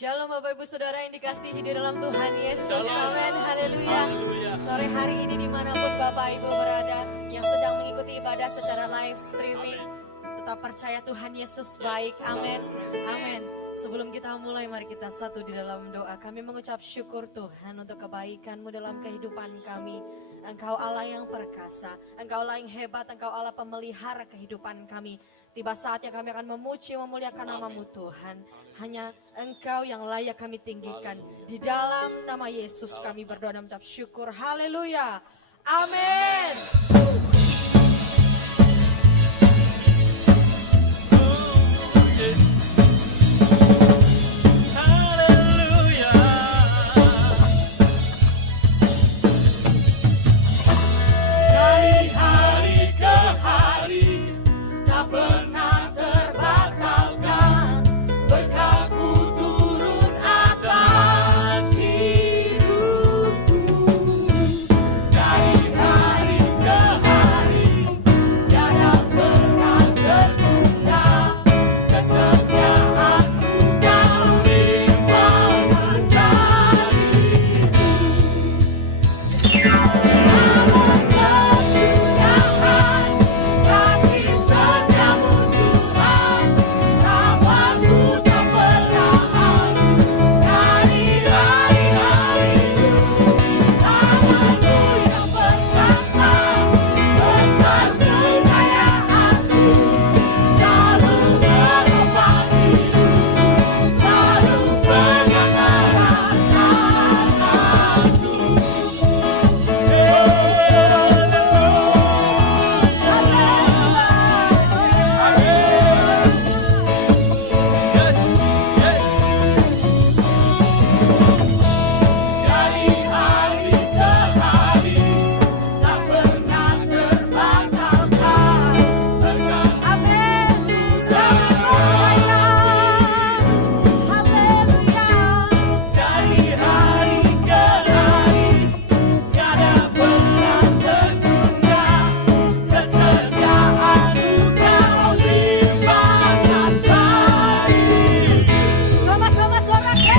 Shalom Bapak Ibu Saudara yang dikasihi di dalam Tuhan Yesus. Shalom. Amin, haleluya. Haleluya. Sore hari ini dimanapun Bapak Ibu berada, yang sedang mengikuti ibadah secara live streaming, tetap percaya Tuhan Yesus baik. Amin, amin. Sebelum kita mulai, mari kita satu di dalam doa. Kami mengucap syukur Tuhan untuk kebaikan-Mu dalam kehidupan kami. Engkau Allah yang perkasa, Engkau Allah yang hebat, Engkau Allah pemelihara kehidupan kami. Tiba saatnya kami akan memuji, memuliakan nama-Mu Tuhan. Hanya Engkau yang layak kami tinggikan. Di dalam nama Yesus kami berdoa dan mengucap syukur. Haleluya. Amin. Selamat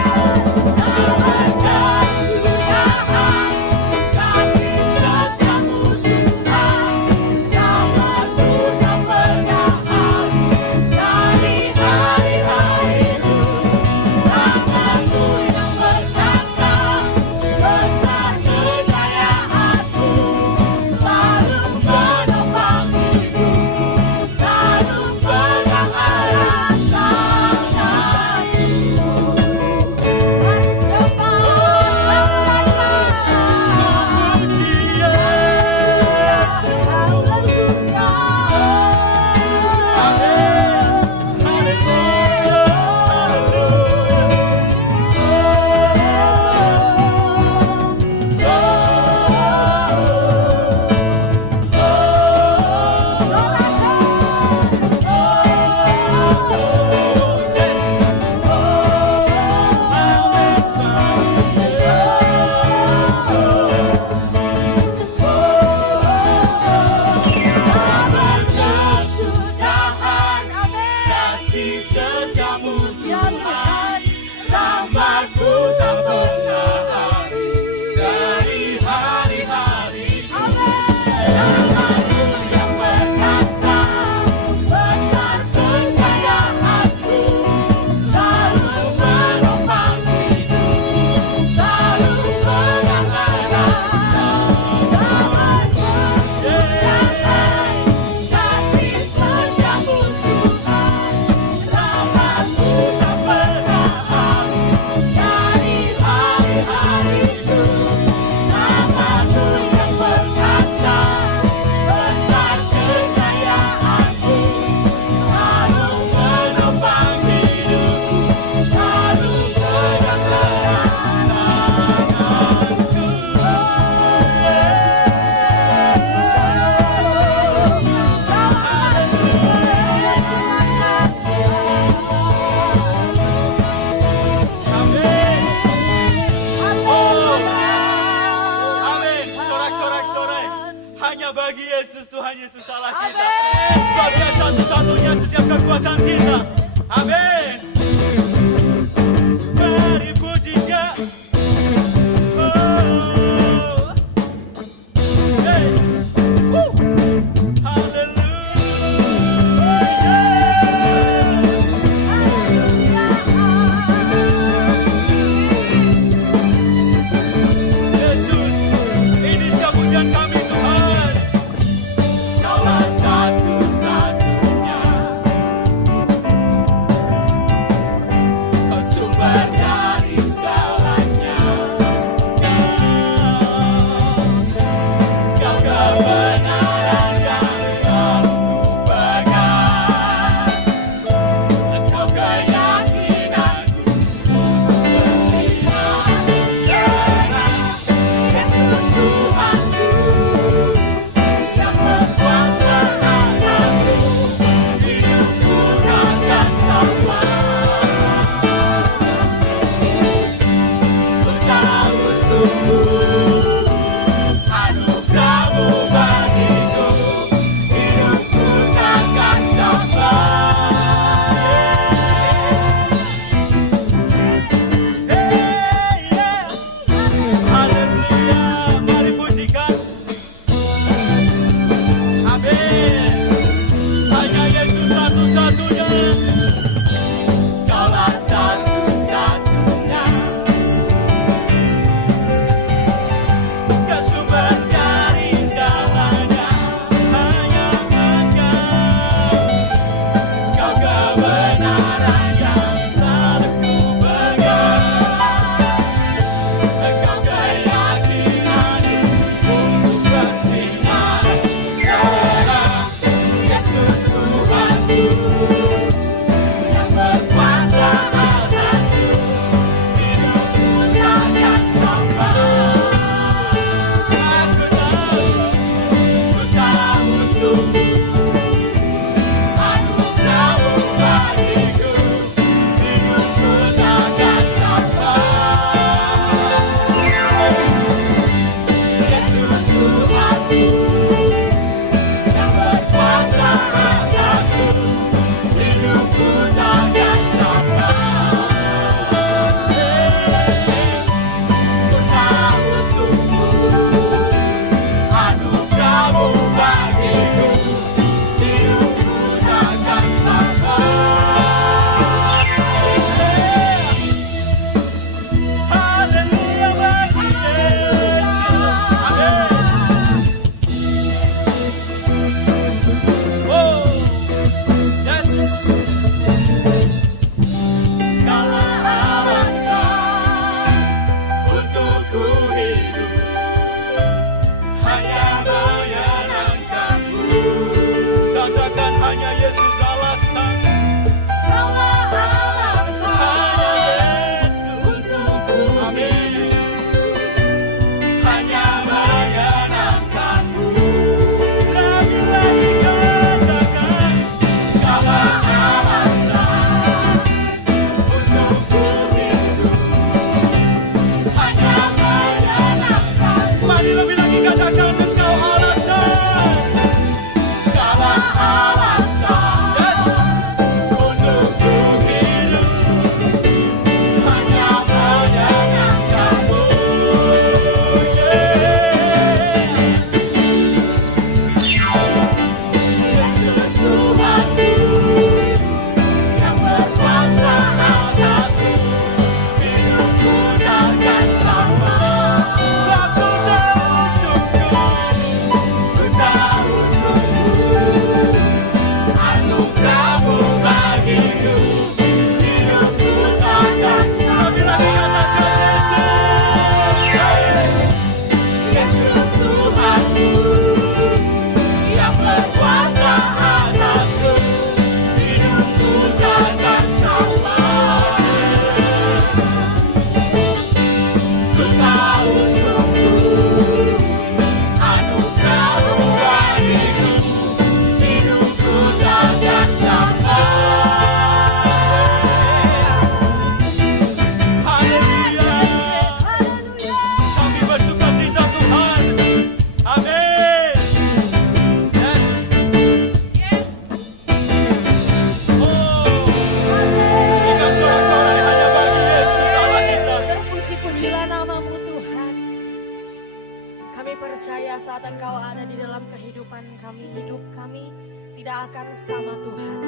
Tuhan kami, hidup kami tidak akan sama Tuhan.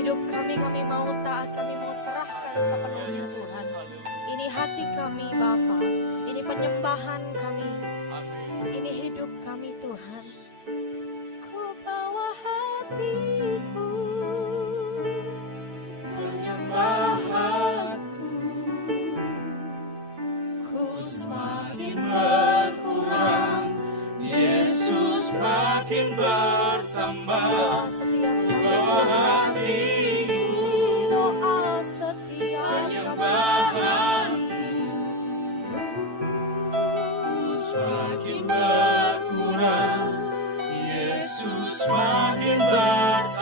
Hidup kami mau taat, kami mau serahkan sepenuhnya Tuhan. Ini hati kami Bapa, ini penyembahan kami, ini hidup kami Tuhan. Ku bawa hatiku, penyembahanku, ku semakin berkurang, Yesus makin bertambah. Doa hatiku, doa setiap penyembahanku, ku semakin berkurang, Yesus makin bertambah.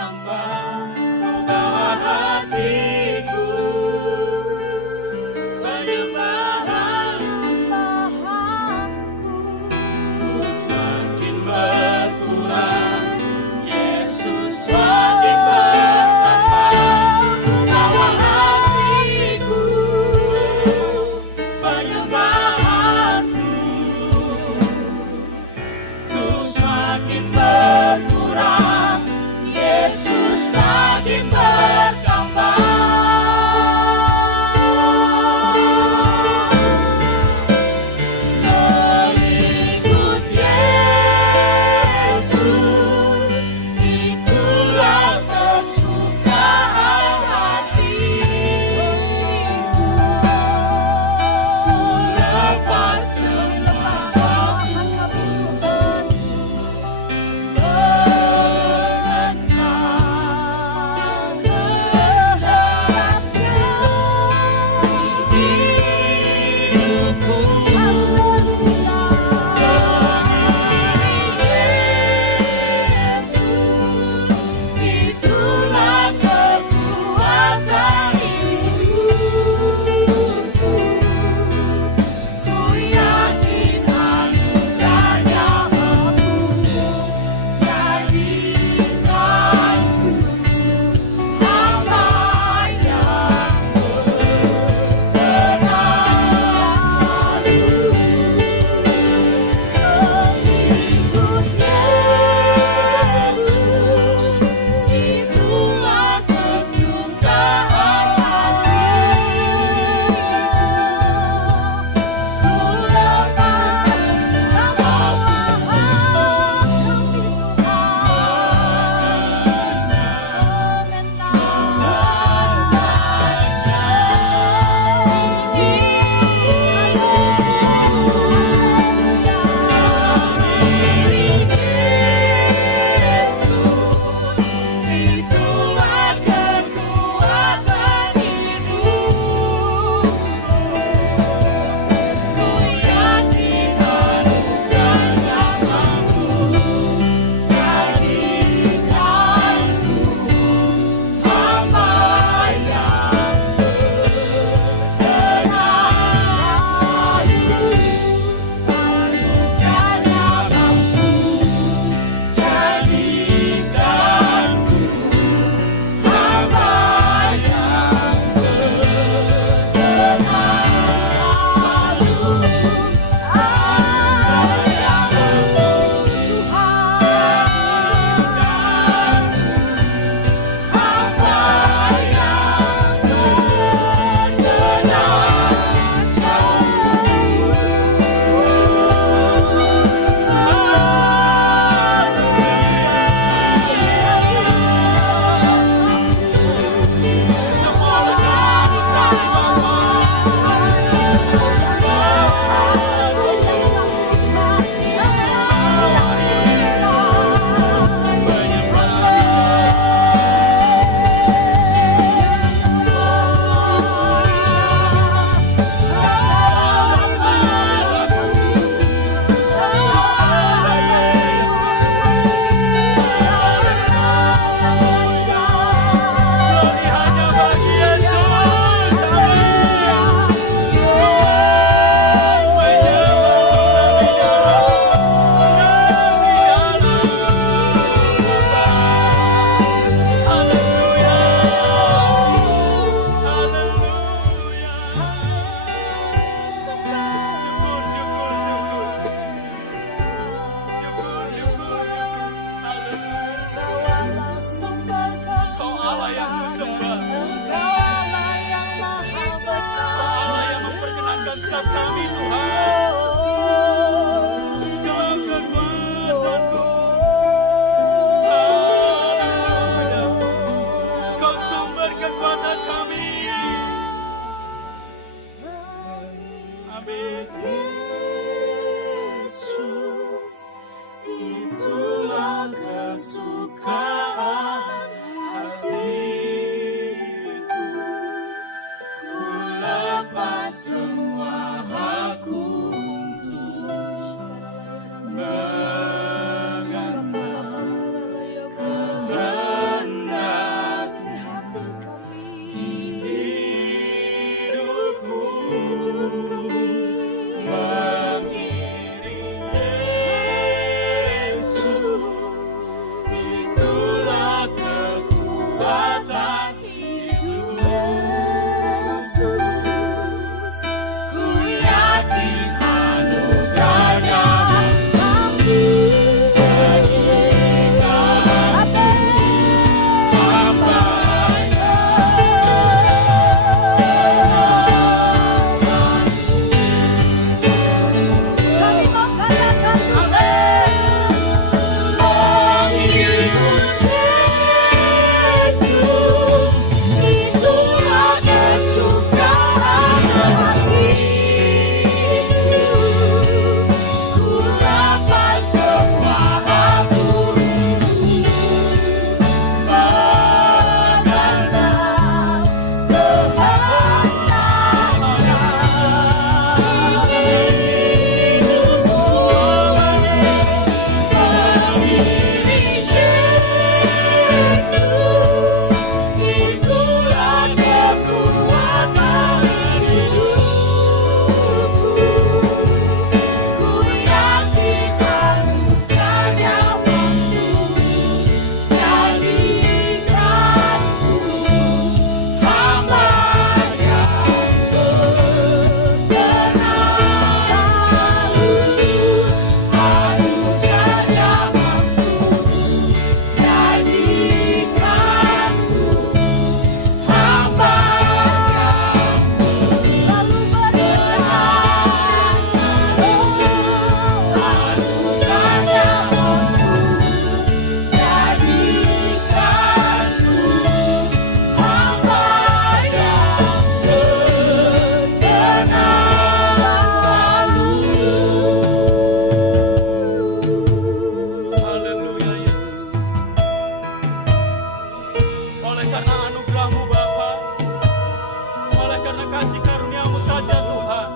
karena kasih karunia-Mu saja Tuhan.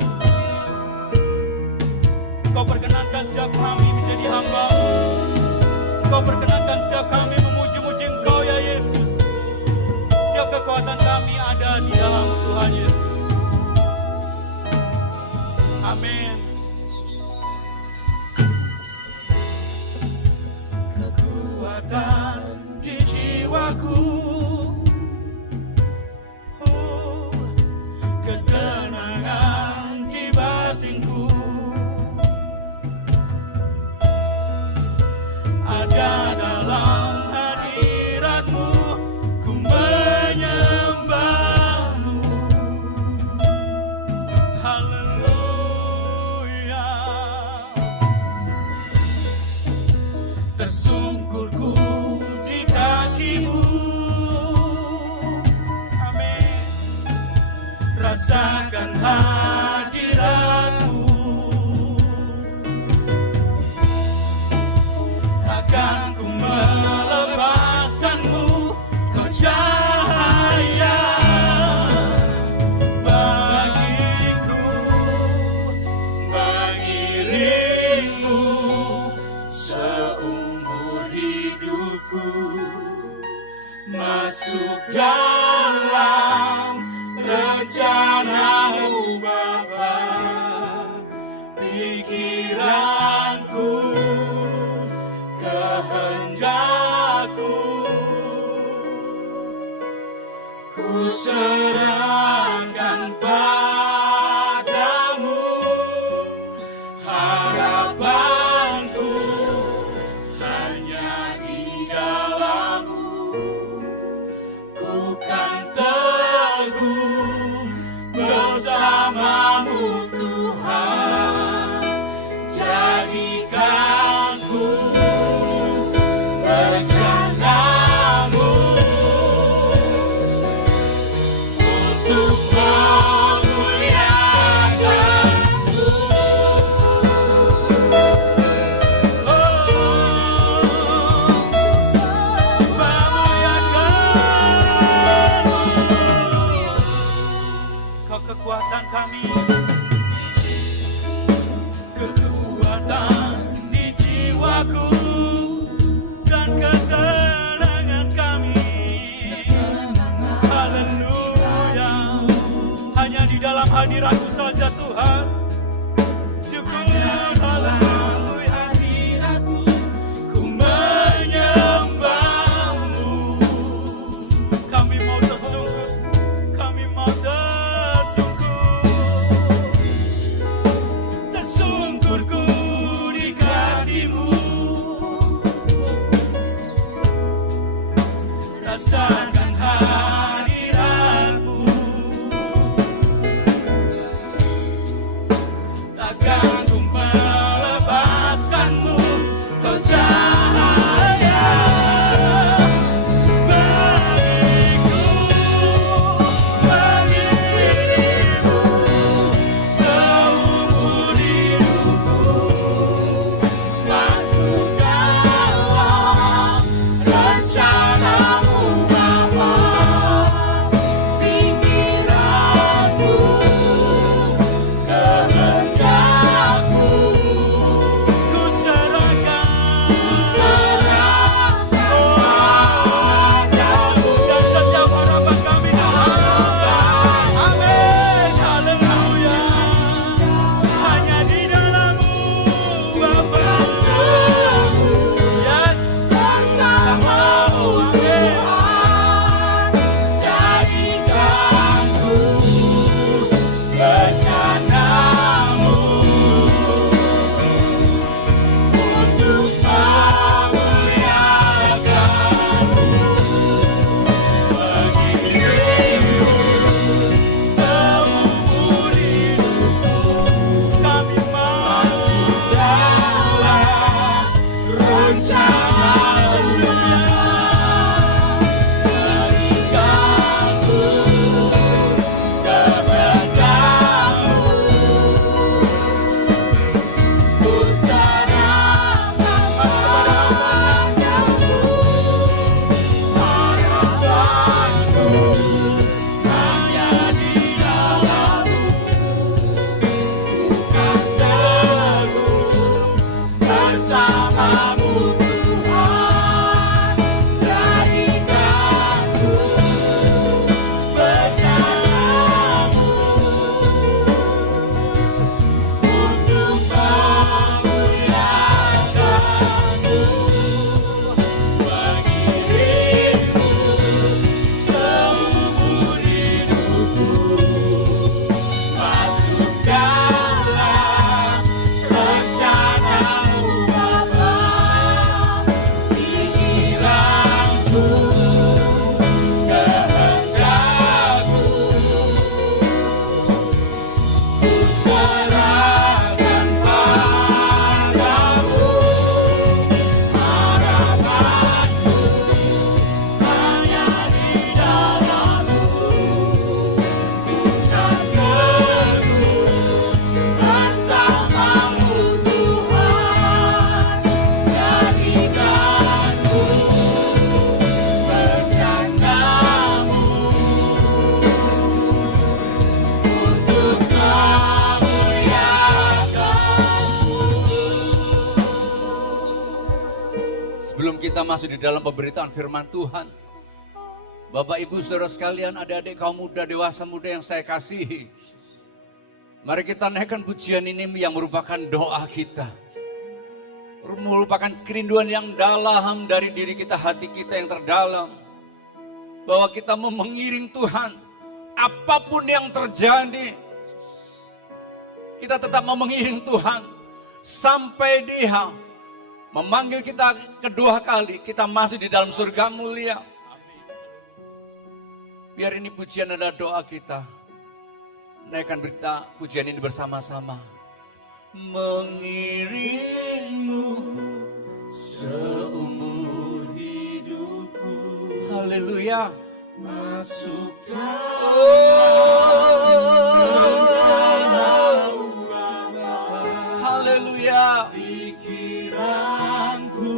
Kau perkenankan setiap kami menjadi hamba-Mu. Kau perkenankan setiap kami memuji-muji Engkau ya Yesus. Setiap kekuatan kami ada di dalam Tuhan Yesus. Amin. Kekuatan di jiwaku, oh, ketenangan di batinku, ada dalam hadirat-Mu, ku menyembah-Mu. Haleluya. Tersungkurku di kaki-Mu, amin. Rasakan hadirat-Mu, takkan ku melepaskan-Mu, Kau cahaya bagiku, mengiring-Mu seumur hidupku, masuk dalam rencana-Mu Bapa, pikiranku, kehendakku, ku serahkan padamu, harapanku hanya di dalam-Mu, ku kan teguh bersama-Mu Tuhan, jadikanku rencana-Mu untuk memuliakan-Mu. Kau kekuatan kami, kekuatan di jiwaku, dan ketenangan kami. Haleluya. Hanya di dalam hadirat-Mu saja Tuhan. Syukur, haleluya. Ku menyembah-Mu. Kami mau tersungkur, kami mau tersungkur. Tersungkurku di kaki-Mu, rasakan hadirat-Mu, kita masuk di dalam pemberitaan firman Tuhan. Bapak, Ibu, Saudara sekalian, adik-adik kaum muda, dewasa muda yang saya kasihi. Mari kita naikkan pujian ini yang merupakan doa kita. Merupakan kerinduan yang dalam dari diri kita, hati kita yang terdalam. Bahwa kita mau mengiring Tuhan. Apapun yang terjadi, kita tetap mau mengiring Tuhan. Sampai Dia memanggil kita kedua kali, kita masih di dalam surga mulia. Biar ini pujian adalah doa kita. Naikkan berita pujian ini bersama-sama. Mengiringmu seumur hidupku. Haleluya. Masukkan rencanamu Bapa. Haleluya. Pikiranku,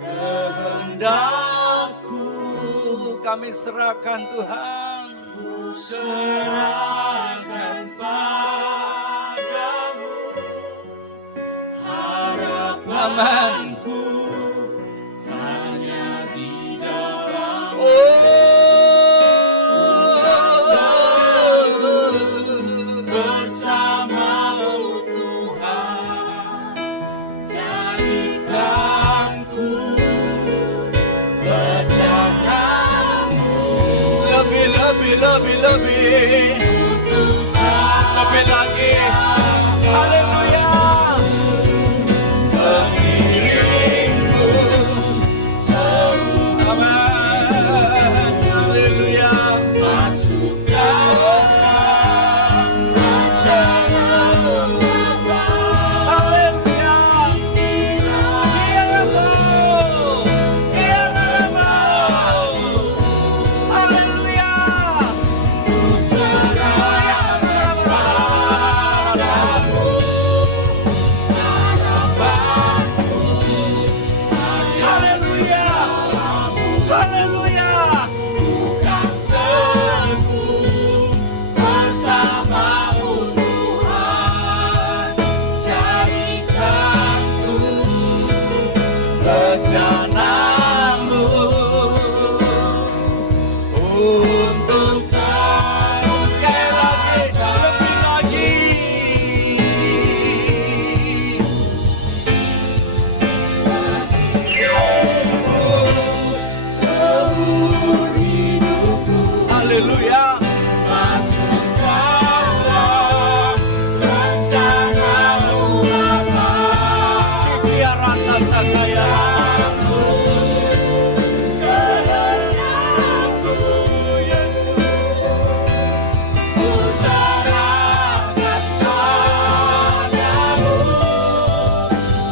kehendakku, kami serahkan Tuhan. Ku serahkan padamu harapanku hanya di dalam bersamamu Tuhan. Jadikanku bejanamu lebih lagi. Haleluya. Mengiringmu aman. Haleluya. Masukkan rencanamu Bapa. Haleluya. Dia mau. Haleluya. Haleluya. Masukkanlah rencanamu Bapa. Biar rasa sayangku, kehendakku Yesus, ku serahkan padamu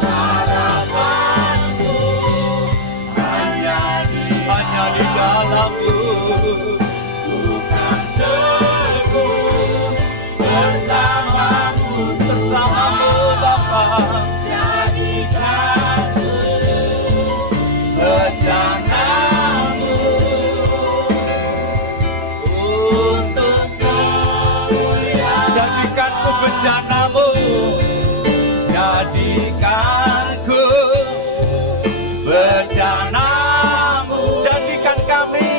harapanku hanya di dalam-Mu. Bersamamu Bapa. Jadikanku bejanamu untuk kemuliaan. Jadikanku bejanamu. Jadikanku bejanamu. Jadikan kami.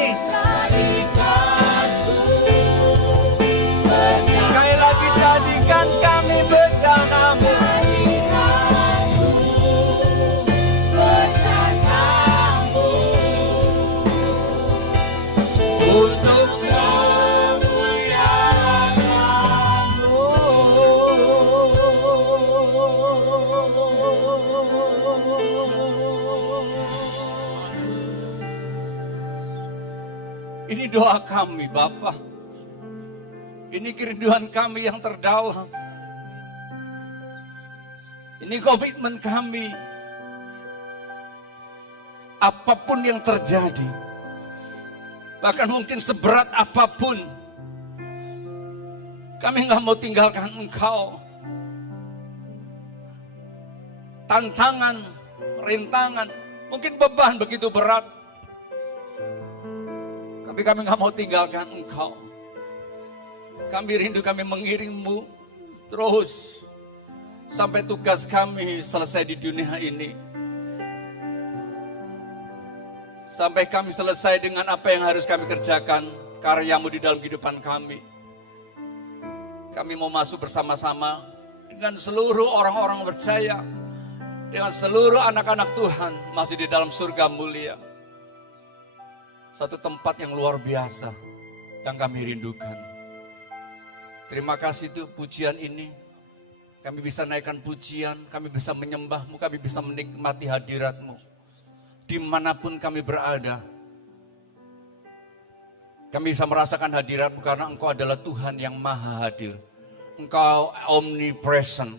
Sekali lagi, jadikan kami bejanamu. Untuk kemuliaan-Mu. Ini doa kami, Bapa. Ini kerinduan kami yang terdalam. Ini komitmen kami. Apapun yang terjadi, bahkan mungkin seberat apapun, kami nggak mau tinggalkan Engkau. Tantangan, rintangan, mungkin beban begitu berat, tapi kami nggak mau tinggalkan Engkau. Kami rindu, kami mengiring-Mu terus sampai tugas kami selesai di dunia ini. Sampai kami selesai dengan apa yang harus kami kerjakan, karyamu di dalam kehidupan kami. Kami mau masuk bersama-sama dengan seluruh orang-orang percaya, dengan seluruh anak-anak Tuhan masih di dalam surga mulia. Satu tempat yang luar biasa yang kami rindukan. Terima kasih untuk pujian ini. Kami bisa naikkan pujian, kami bisa menyembah-Mu, kami bisa menikmati hadirat-Mu. Dimanapun kami berada, kami bisa merasakan hadirat-Mu karena Engkau adalah Tuhan yang maha hadir. Engkau omnipresent.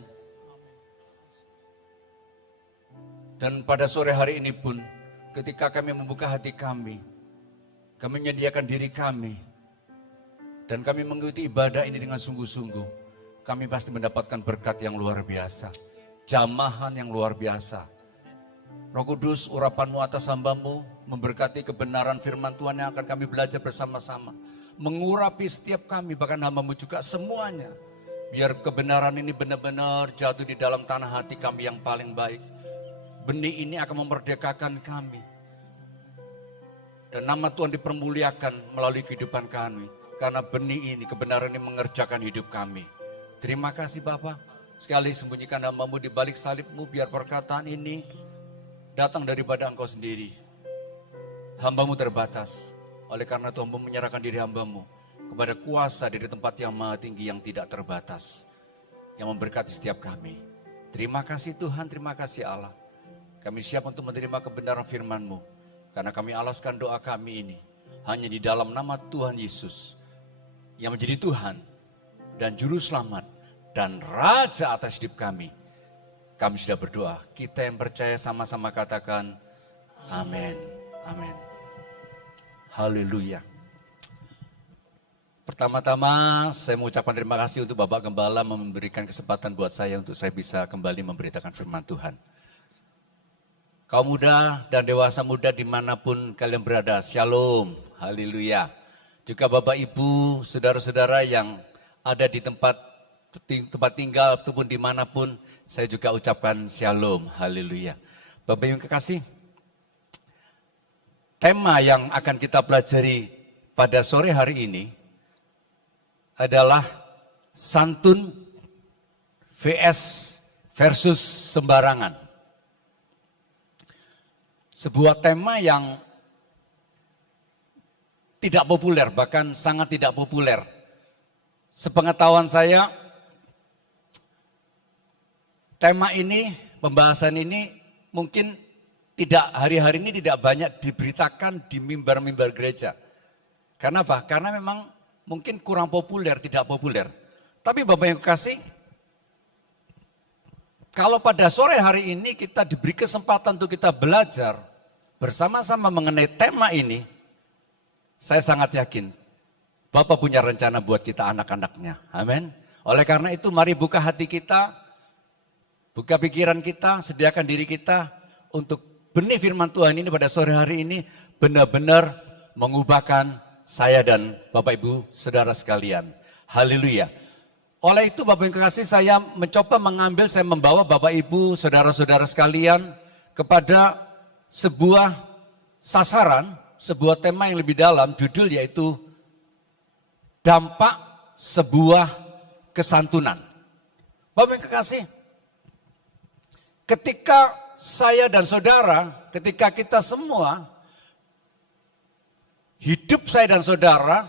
Dan pada sore hari ini pun, ketika kami membuka hati kami menyediakan diri kami, dan kami mengikuti ibadah ini dengan sungguh-sungguh, kami pasti mendapatkan berkat yang luar biasa, jamahan yang luar biasa. Roh Kudus, urapan-Mu atas hamba-Mu, memberkati kebenaran firman Tuhan yang akan kami belajar bersama-sama. Mengurapi setiap kami, bahkan hamba-Mu juga semuanya. Biar kebenaran ini benar-benar jatuh di dalam tanah hati kami yang paling baik. Benih ini akan memerdekakan kami. Dan nama Tuhan dipermuliakan melalui kehidupan kami. Karena benih ini, kebenaran ini mengerjakan hidup kami. Terima kasih Bapa. Sekali sembunyikan hamba-Mu di balik salib-Mu, biar perkataan ini datang daripada Engkau sendiri. Hamba-Mu terbatas. Oleh karena Tuhan menyerahkan diri hamba-Mu kepada kuasa dari tempat yang maha tinggi yang tidak terbatas. Yang memberkati setiap kami. Terima kasih Tuhan, terima kasih Allah. Kami siap untuk menerima kebenaran firman-Mu. Karena kami alaskan doa kami ini hanya di dalam nama Tuhan Yesus. Yang menjadi Tuhan dan Juru Selamat dan Raja atas hidup kami. Kami sudah berdoa, kita yang percaya sama-sama katakan, amin, amin. Haleluya. Pertama-tama saya mengucapkan terima kasih untuk Bapak Gembala memberikan kesempatan buat saya untuk saya bisa kembali memberitakan firman Tuhan. Kaum muda dan dewasa muda dimanapun kalian berada, shalom, haleluya. Juga Bapak Ibu, saudara-saudara yang ada di tempat tinggal ataupun dimanapun, saya juga ucapkan shalom, haleluya. Bapak yang kekasih, tema yang akan kita pelajari pada sore hari ini adalah santun versus sembarangan. Sebuah tema yang tidak populer, bahkan sangat tidak populer. Sepengetahuan saya, tema ini, pembahasan ini mungkin tidak hari-hari ini tidak banyak diberitakan di mimbar-mimbar gereja. Karena apa? Karena memang mungkin kurang populer, tidak populer. Tapi Bapak yang kekasih, kalau pada sore hari ini kita diberi kesempatan untuk kita belajar bersama-sama mengenai tema ini, saya sangat yakin Bapak punya rencana buat kita anak-anaknya. Amin. Oleh karena itu mari buka hati kita, buka pikiran kita, sediakan diri kita untuk benih firman Tuhan ini pada sore hari ini benar-benar mengubahkan saya dan Bapak Ibu saudara sekalian. Haleluya. Oleh itu Bapak yang kekasih, saya mencoba saya membawa Bapak Ibu saudara-saudara sekalian kepada sebuah sasaran, sebuah tema yang lebih dalam, judul yaitu dampak sebuah kesantunan. Bapak yang kekasih, ketika saya dan saudara, ketika kita semua, hidup saya dan saudara,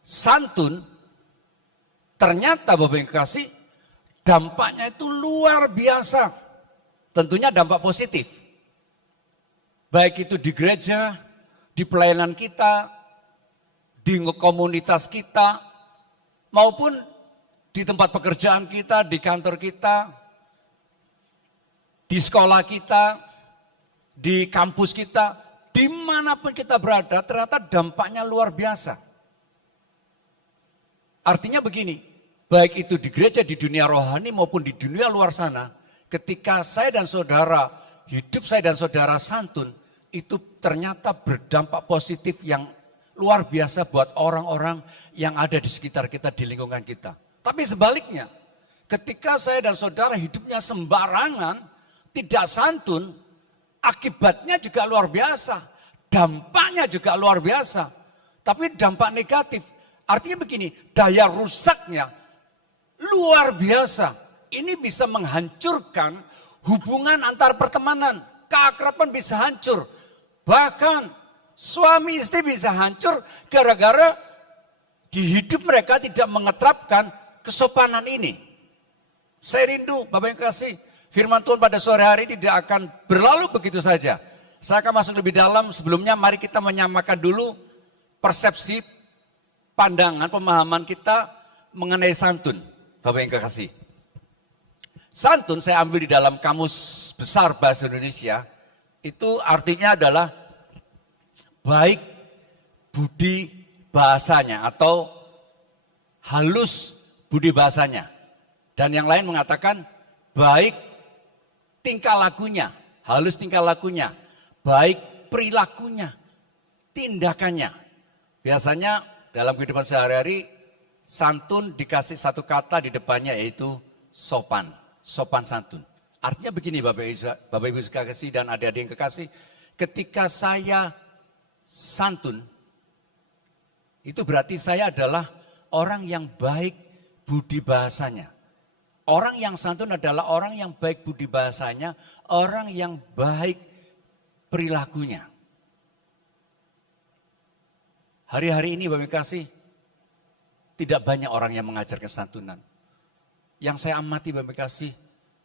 santun, ternyata Bapak yang kekasih, dampaknya itu luar biasa. Tentunya dampak positif. Baik itu di gereja, di pelayanan kita, di komunitas kita, maupun di tempat pekerjaan kita, di kantor kita, di sekolah kita, di kampus kita, dimanapun kita berada, ternyata dampaknya luar biasa. Artinya begini, baik itu di gereja, di dunia rohani maupun di dunia luar sana, ketika saya dan saudara, hidup saya dan saudara santun, itu ternyata berdampak positif yang luar biasa buat orang-orang yang ada di sekitar kita, di lingkungan kita. Tapi sebaliknya, ketika saya dan saudara hidupnya sembarangan, tidak santun, akibatnya juga luar biasa. dampaknya juga luar biasa. Tapi dampak negatif, artinya begini, daya rusaknya luar biasa. Ini bisa menghancurkan hubungan antar pertemanan, keakraban bisa hancur. Bahkan suami istri bisa hancur gara-gara di hidup mereka tidak mengeterapkan kesopanan ini. Saya rindu Bapak yang kasih, firman Tuhan pada sore hari tidak akan berlalu begitu saja. Saya akan masuk lebih dalam, sebelumnya mari kita menyamakan dulu persepsi, pandangan, pemahaman kita mengenai santun. Bapak yang kekasih. Santun saya ambil di dalam Kamus Besar Bahasa Indonesia, itu artinya adalah baik budi bahasanya atau halus budi bahasanya. Dan yang lain mengatakan baik tingkah lakunya, halus tingkah lakunya, baik perilakunya, tindakannya. Biasanya dalam kehidupan sehari-hari santun dikasih satu kata di depannya yaitu sopan, sopan santun. Artinya begini Bapak Ibu kekasih dan adik-adik yang kekasih, ketika saya santun, itu berarti saya adalah orang yang baik budi bahasanya. Orang yang santun adalah orang yang baik budi bahasanya, orang yang baik perilakunya. Hari-hari ini Bapak kasih, tidak banyak orang yang mengajarkan santunan. Yang saya amati Bapak kasih,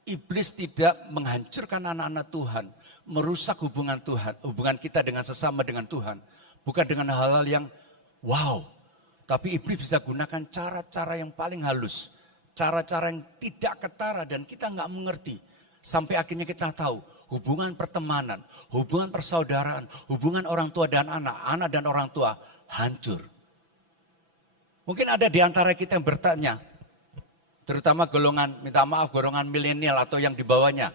iblis tidak menghancurkan anak-anak Tuhan, merusak hubungan Tuhan, hubungan kita dengan sesama dengan Tuhan. Bukan dengan hal-hal yang wow, tapi iblis bisa gunakan cara-cara yang paling halus. Cara-cara yang tidak ketara dan kita nggak mengerti. Sampai akhirnya kita tahu hubungan pertemanan, hubungan persaudaraan, hubungan orang tua dan anak, anak dan orang tua hancur. Mungkin ada di antara kita yang bertanya, terutama golongan, minta maaf, golongan milenial atau yang di bawahnya,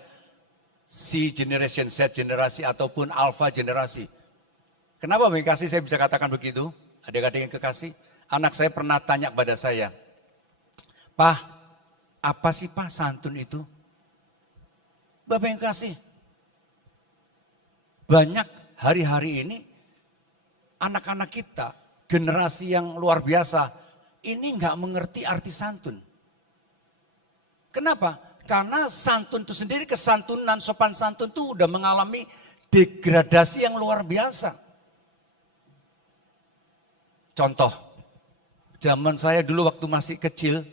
C generation, Z generasi ataupun Alpha generasi. Kenapa Bapak kasih saya bisa katakan begitu? Adik-adik yang kekasih, anak saya pernah tanya kepada saya, "Pak, apa sih Pak santun itu?" Bapak yang kasih, banyak hari-hari ini anak-anak kita, generasi yang luar biasa, ini nggak mengerti arti santun. Kenapa? Karena santun itu sendiri, kesantunan, sopan santun itu udah mengalami degradasi yang luar biasa. Contoh, zaman saya dulu waktu masih kecil,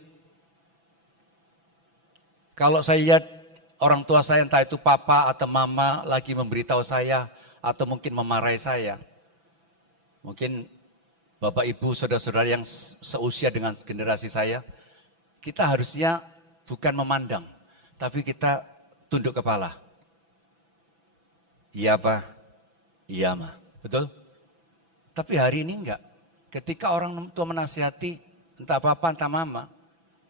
kalau saya lihat orang tua saya, entah itu papa atau mama lagi memberitahu saya, atau mungkin memarahi saya. Mungkin Bapak Ibu, saudara-saudara yang seusia dengan generasi saya, kita harusnya bukan memandang, tapi kita tunduk kepala. Iya Pak, iya Ma, betul? Tapi hari ini enggak. Ketika orang tua menasihati, entah papa, entah mama,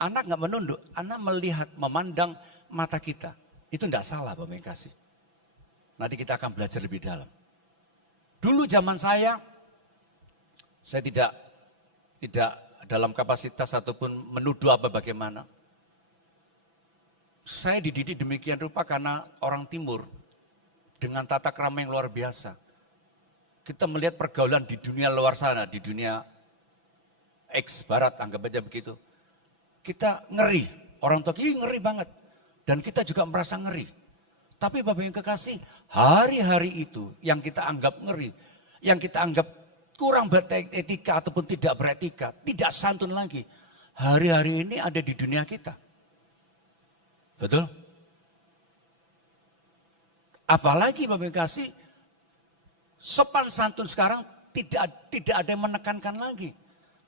anak enggak menunduk, anak melihat, memandang mata kita. Itu enggak salah Bapak yang kasih. Nanti kita akan belajar lebih dalam. Dulu zaman saya tidak dalam kapasitas ataupun menuduh apa bagaimana. Saya dididik demikian rupa karena orang timur dengan tata krama yang luar biasa. Kita melihat pergaulan di dunia luar sana, di dunia X barat, anggap aja begitu. Kita ngeri, orang tua ngeri banget. Dan kita juga merasa ngeri. Tapi Bapak yang kekasih, hari-hari itu yang kita anggap ngeri, yang kita anggap kurang beretika ataupun tidak beretika, tidak santun lagi. Hari-hari ini ada di dunia kita. Betul? Apalagi Bapak yang kasih, sopan santun sekarang tidak ada yang menekankan lagi.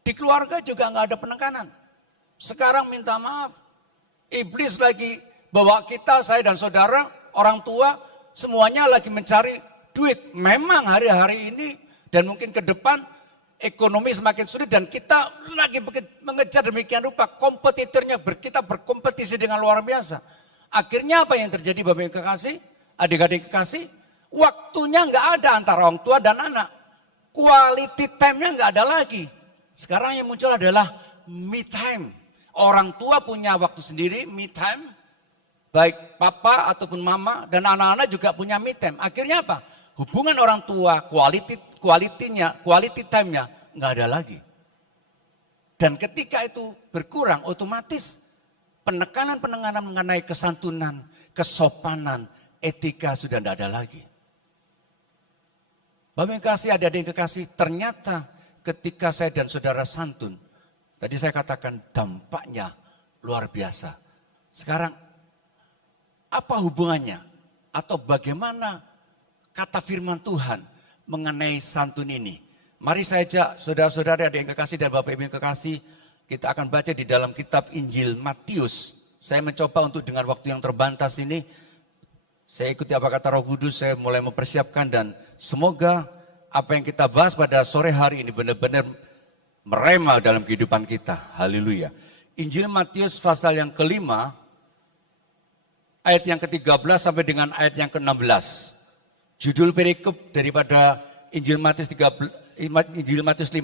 Di keluarga juga nggak ada penekanan. Sekarang minta maaf, iblis lagi bawa kita, saya dan saudara, orang tua, semuanya lagi mencari duit. Memang hari-hari ini dan mungkin ke depan ekonomi semakin sulit dan kita lagi mengejar demikian rupa. Kompetitornya kita berkompetisi dengan luar biasa. Akhirnya apa yang terjadi Bapak yang kekasih, adik-adik kekasih, waktunya nggak ada antara orang tua dan anak. Quality time-nya nggak ada lagi. Sekarang yang muncul adalah me time. Orang tua punya waktu sendiri, me time. Baik papa ataupun mama dan anak-anak juga punya me time. Akhirnya apa? hubungan orang tua, quality time-nya nggak ada lagi. Dan ketika itu berkurang, otomatis penekanan mengenai kesantunan, kesopanan, etika sudah tidak ada lagi. Bapak yang kasih, adik-adik yang kekasih, ternyata ketika saya dan saudara santun, tadi saya katakan dampaknya luar biasa. Sekarang apa hubungannya atau bagaimana kata firman Tuhan mengenai santun ini? Mari saya ajak saudara-saudara adik yang kekasih dan Bapak Ibu yang kekasih, kita akan baca di dalam kitab Injil Matius. Saya mencoba untuk dengan waktu yang terbatas ini, saya ikuti apa kata Roh Kudus, saya mulai mempersiapkan dan semoga apa yang kita bahas pada sore hari ini benar-benar merema dalam kehidupan kita. Haleluya. Injil Matius pasal yang kelima, ayat yang ke-13 sampai dengan ayat yang ke-16. Judul perikop daripada Injil Matius 5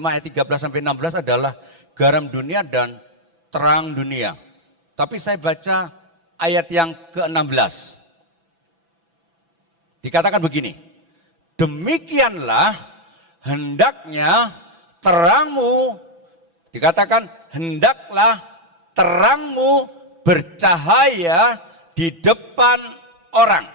ayat 13 sampai 16 adalah garam dunia dan terang dunia. Tapi saya baca ayat yang ke-16. Dikatakan begini, demikianlah hendaknya terangmu, dikatakan hendaklah terangmu bercahaya di depan orang.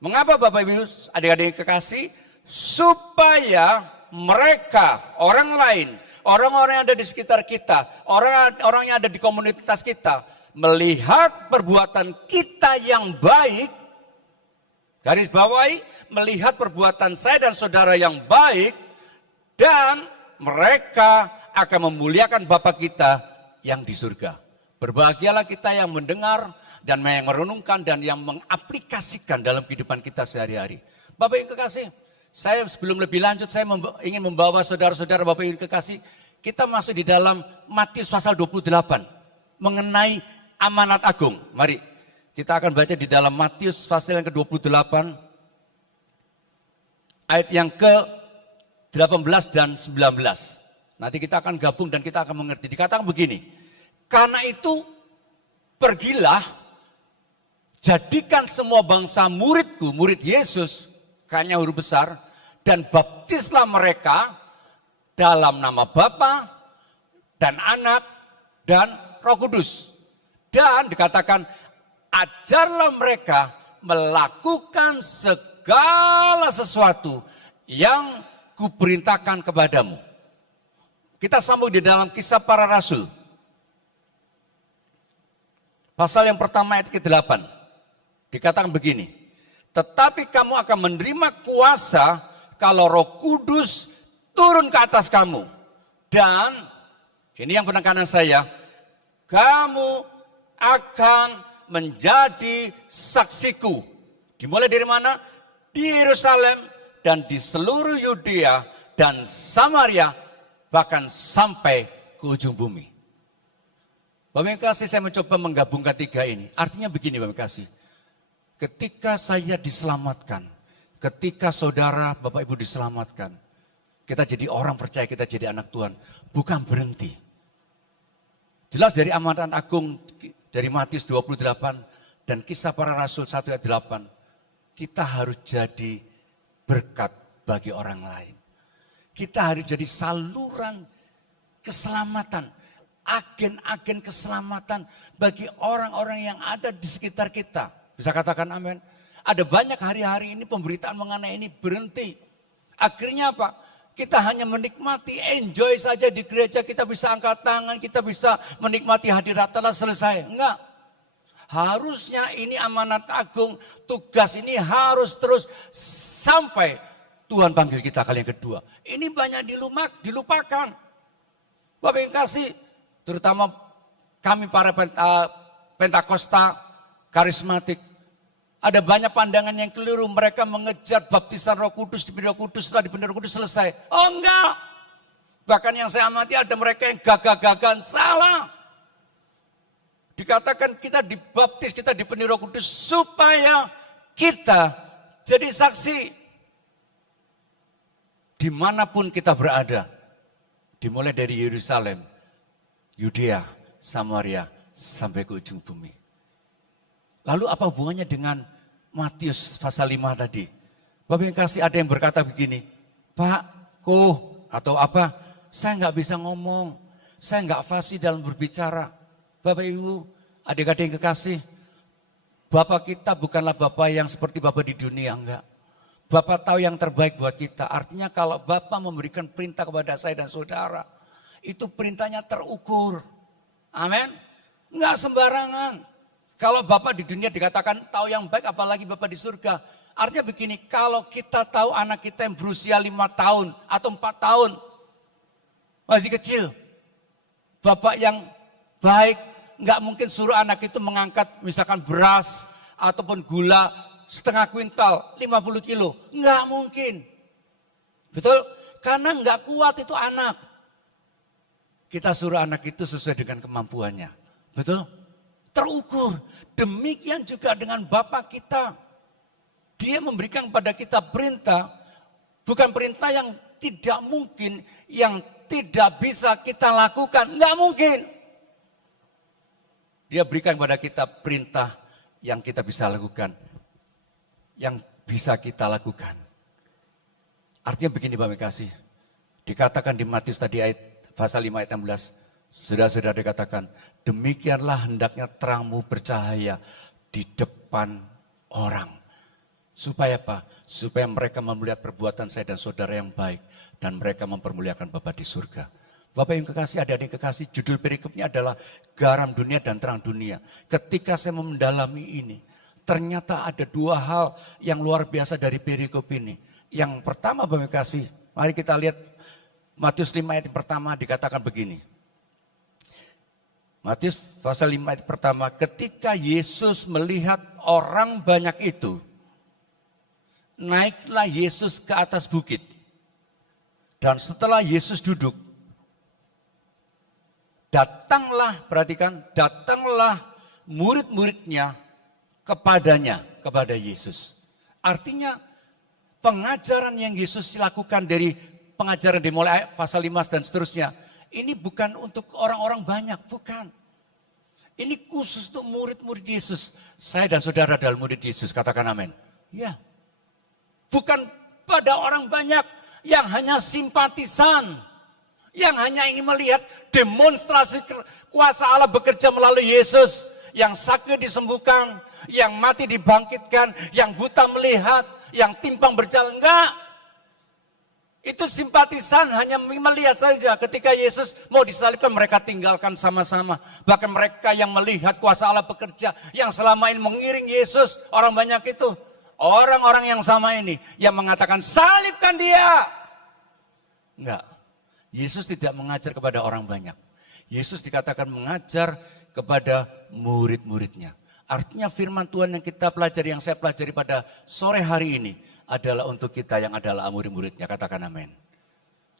Mengapa Bapak Ibu adik-adik kekasih? Supaya mereka, orang lain, orang-orang yang ada di sekitar kita, orang yang ada di komunitas kita, melihat perbuatan kita yang baik, garis bawahi, melihat perbuatan saya dan saudara yang baik, dan mereka akan memuliakan Bapa kita yang di surga. Berbahagialah kita yang mendengar dan yang merenungkan dan yang mengaplikasikan dalam kehidupan kita sehari-hari. Bapak yang kekasih, saya sebelum lebih lanjut, saya ingin membawa saudara-saudara Bapak yang kekasih, kita masuk di dalam Matius pasal 28, mengenai amanat agung. Mari, kita akan baca di dalam Matius pasal yang ke-28, ayat yang ke-18 dan 19. Nanti kita akan gabung dan kita akan mengerti. Dikatakan begini, karena itu pergilah, jadikan semua bangsa muridku, murid Yesus, kayaknya huruf besar, dan baptislah mereka dalam nama Bapa dan Anak dan Roh Kudus. Dan dikatakan, ajarlah mereka melakukan segala sesuatu yang kuperintahkan kepadamu. Kita sambung di dalam Kisah Para Rasul. Pasal yang pertama ayat ke-8. Dikatakan begini, tetapi kamu akan menerima kuasa kalau Roh Kudus turun ke atas kamu. Dan, ini yang penekanan saya, kamu akan menjadi saksiku. Dimulai dari mana? Di Yerusalem dan di seluruh Yudea dan Samaria, bahkan sampai ke ujung bumi. Bapak yang kasih, saya mencoba menggabungkan tiga ini. Artinya begini Bapak yang kasih, ketika saya diselamatkan, ketika saudara Bapak Ibu diselamatkan, kita jadi orang percaya, kita jadi anak Tuhan, bukan berhenti. Jelas dari amanat agung dari Matius 28 dan Kisah Para Rasul 1 ayat 8, kita harus jadi berkat bagi orang lain. Kita harus jadi saluran keselamatan, agen-agen keselamatan bagi orang-orang yang ada di sekitar kita. Bisa katakan amin. Ada banyak hari-hari ini pemberitaan mengenai ini berhenti. Akhirnya apa? Kita hanya menikmati, enjoy saja di gereja, kita bisa angkat tangan, kita bisa menikmati hadirat Allah, selesai. Enggak. Harusnya ini amanat agung, tugas ini harus terus sampai Tuhan panggil kita kali yang kedua. Ini banyak dilupakan. Bapak yang kasih, terutama kami para Pentakosta, karismatik, ada banyak pandangan yang keliru. Mereka mengejar baptisan Roh Kudus, diberi Roh Kudus, setelah diberi Roh Kudus selesai. Oh enggak. Bahkan yang saya amati ada mereka yang gagah-gagahan, salah. Dikatakan kita dibaptis, kita diberi Roh Kudus supaya kita jadi saksi. Dimanapun kita berada, dimulai dari Yerusalem, Yudea, Samaria, sampai ke ujung bumi. Lalu apa hubungannya dengan Matius pasal 5 tadi? Bapak yang kasih, ada yang berkata begini, Pak, atau apa, saya nggak bisa ngomong, saya nggak fasih dalam berbicara. Bapak Ibu, adik-adik yang kekasih, Bapak kita bukanlah Bapak yang seperti Bapak di dunia, enggak. Bapak tahu yang terbaik buat kita. Artinya kalau Bapak memberikan perintah kepada saya dan saudara, itu perintahnya terukur. Amin. Enggak sembarangan. Kalau Bapak di dunia dikatakan tahu yang baik, apalagi Bapak di surga. Artinya begini, kalau kita tahu anak kita yang berusia 5 tahun atau 4 tahun, masih kecil, Bapak yang baik, enggak mungkin suruh anak itu mengangkat misalkan beras ataupun gula setengah kuintal, 50 kilo. Enggak mungkin. Betul? Karena enggak kuat itu anak. Kita suruh anak itu sesuai dengan kemampuannya. Betul? Terukur. Demikian juga dengan Bapak kita. Dia memberikan kepada kita perintah, bukan perintah yang tidak mungkin, yang tidak bisa kita lakukan. Enggak mungkin. Dia berikan kepada kita perintah yang kita bisa lakukan. Yang bisa kita lakukan. Artinya begini Bapak kasih. Dikatakan di Matius tadi ayat pasal 5 ayat 16. Saudara-saudara dikatakan, demikianlah hendaknya terangmu bercahaya di depan orang. Supaya apa? Supaya mereka melihat perbuatan saya dan saudara yang baik. Dan mereka mempermuliakan Bapa di surga. Bapak yang kekasih, adik-adik kekasih, judul perikopnya adalah garam dunia dan terang dunia. Ketika saya mendalami ini, ternyata ada 2 hal yang luar biasa dari perikop ini. Yang pertama Bapak kasih, mari kita lihat Matius 5 ayat pertama dikatakan begini. Matius pasal 5 ayat pertama, ketika Yesus melihat orang banyak itu, naiklah Yesus ke atas bukit. Dan setelah Yesus duduk, datanglah, perhatikan, datanglah murid-muridnya kepadanya, kepada Yesus. Artinya pengajaran yang Yesus lakukan dari pengajaran dimulai pasal 5 dan seterusnya, ini bukan untuk orang-orang banyak, bukan. Ini khusus untuk murid-murid Yesus. Saya dan saudara adalah murid Yesus, katakan amin. Ya. Bukan pada orang banyak yang hanya simpatisan, yang hanya ingin melihat demonstrasi kuasa Allah bekerja melalui Yesus, yang sakit disembuhkan, yang mati dibangkitkan, yang buta melihat, yang timpang berjalan. Enggak. Itu simpatisan hanya melihat saja. Ketika Yesus mau disalibkan, mereka tinggalkan sama-sama. Bahkan mereka yang melihat kuasa Allah bekerja, yang selama ini mengiring Yesus, orang banyak itu. Orang-orang yang sama ini, yang mengatakan salibkan dia. Enggak. Yesus tidak mengajar kepada orang banyak. Yesus dikatakan mengajar kepada murid-muridnya. Artinya firman Tuhan yang kita pelajari, yang saya pelajari pada sore hari ini, adalah untuk kita yang adalah murid-muridnya. Katakan amin.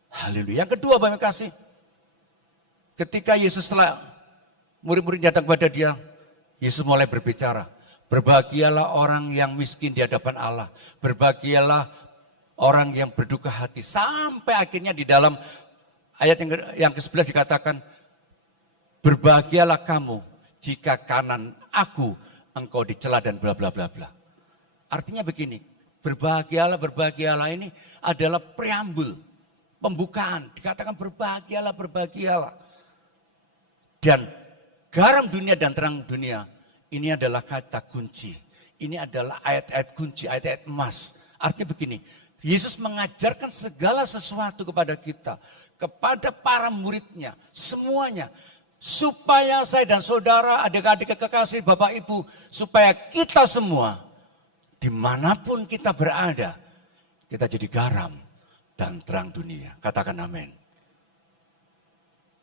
Haleluya. Yang kedua Bapak kasih. Ketika Yesus telah murid-murid datang kepada dia, Yesus mulai berbicara. Berbahagialah orang yang miskin di hadapan Allah. Berbahagialah orang yang berduka hati. Sampai akhirnya di dalam ayat yang ke-11 dikatakan, berbahagialah kamu jika kanan aku engkau dicela dan bla bla bla bla. Artinya begini. Berbahagialah ini adalah preambul, pembukaan. Dikatakan berbahagialah. Dan garam dunia dan terang dunia, ini adalah kata kunci. Ini adalah ayat-ayat kunci, ayat-ayat emas. Artinya begini, Yesus mengajarkan segala sesuatu kepada kita, kepada para muridnya, semuanya. Supaya saya dan saudara, adik-adik kekasih, Bapak Ibu, supaya kita semua, dimanapun kita berada, kita jadi garam dan terang dunia. Katakan amin.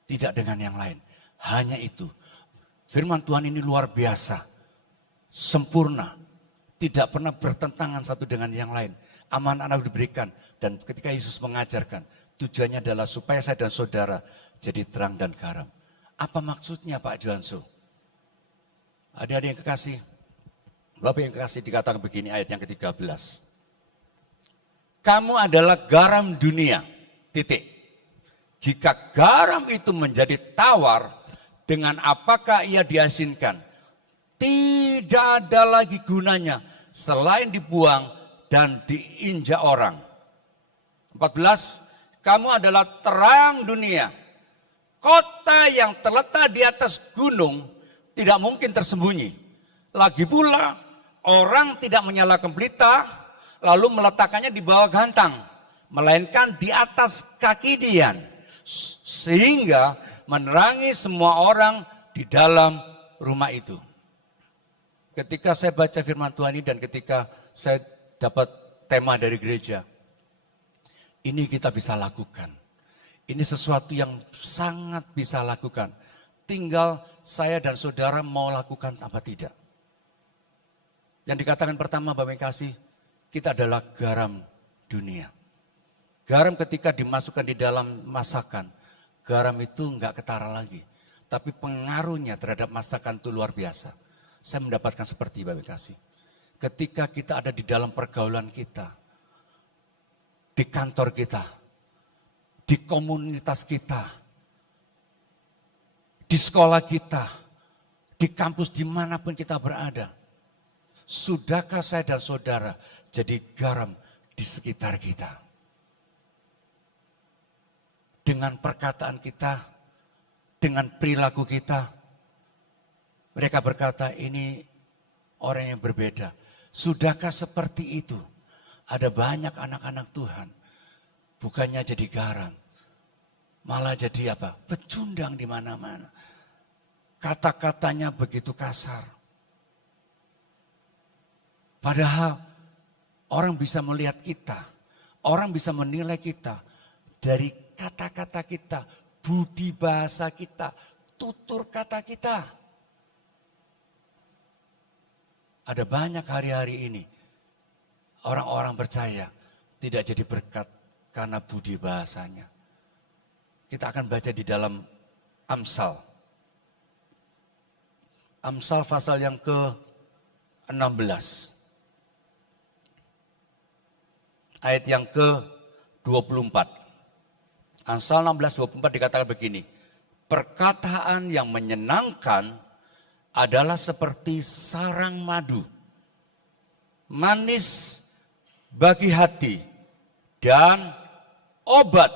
Tidak dengan yang lain. Hanya itu. Firman Tuhan ini luar biasa. Sempurna. Tidak pernah bertentangan satu dengan yang lain. Amanat diberikan. Dan ketika Yesus mengajarkan, tujuannya adalah supaya saya dan saudara jadi terang dan garam. Apa maksudnya Pak Johansu? Adik-adik yang kekasih. Bapak yang kekasih, dikatakan begini ayat yang ke-13. Kamu adalah garam dunia, titik. Jika garam itu menjadi tawar, dengan apakah ia diasinkan? Tidak ada lagi gunanya selain dibuang dan diinjak orang. 14, kamu adalah terang dunia. Kota yang terletak di atas gunung tidak mungkin tersembunyi. Lagi pula, orang tidak menyalakan pelita lalu meletakkannya di bawah gantang, melainkan di atas kaki dian, sehingga menerangi semua orang di dalam rumah itu. Ketika saya baca firman Tuhan ini dan ketika saya dapat tema dari gereja, ini kita bisa lakukan. Ini sesuatu yang sangat bisa lakukan. Tinggal saya dan saudara mau lakukan apa tidak. Yang dikatakan pertama Bapak kasih, kita adalah garam dunia. Garam ketika dimasukkan di dalam masakan, garam itu enggak ketara lagi. Tapi pengaruhnya terhadap masakan itu luar biasa. Saya mendapatkan seperti Bapak kasih. Ketika kita ada di dalam pergaulan kita, di kantor kita, di komunitas kita, di sekolah kita, di kampus dimanapun kita berada. Sudahkah saya dan saudara jadi garam di sekitar kita? Dengan perkataan kita, dengan perilaku kita, mereka berkata ini orang yang berbeda. Sudahkah seperti itu? Ada banyak anak-anak Tuhan, bukannya jadi garam, malah jadi apa? Pecundang di mana-mana. Kata-katanya begitu kasar. Padahal orang bisa melihat kita, orang bisa menilai kita dari kata-kata kita, budi bahasa kita, tutur kata kita. Ada banyak hari-hari ini orang-orang percaya tidak jadi berkat karena budi bahasanya. Kita akan baca di dalam Amsal. Amsal pasal yang ke-16. Ayat yang ke-24. Amsal 16:24 dikatakan begini. Perkataan yang menyenangkan adalah seperti sarang madu. Manis bagi hati dan obat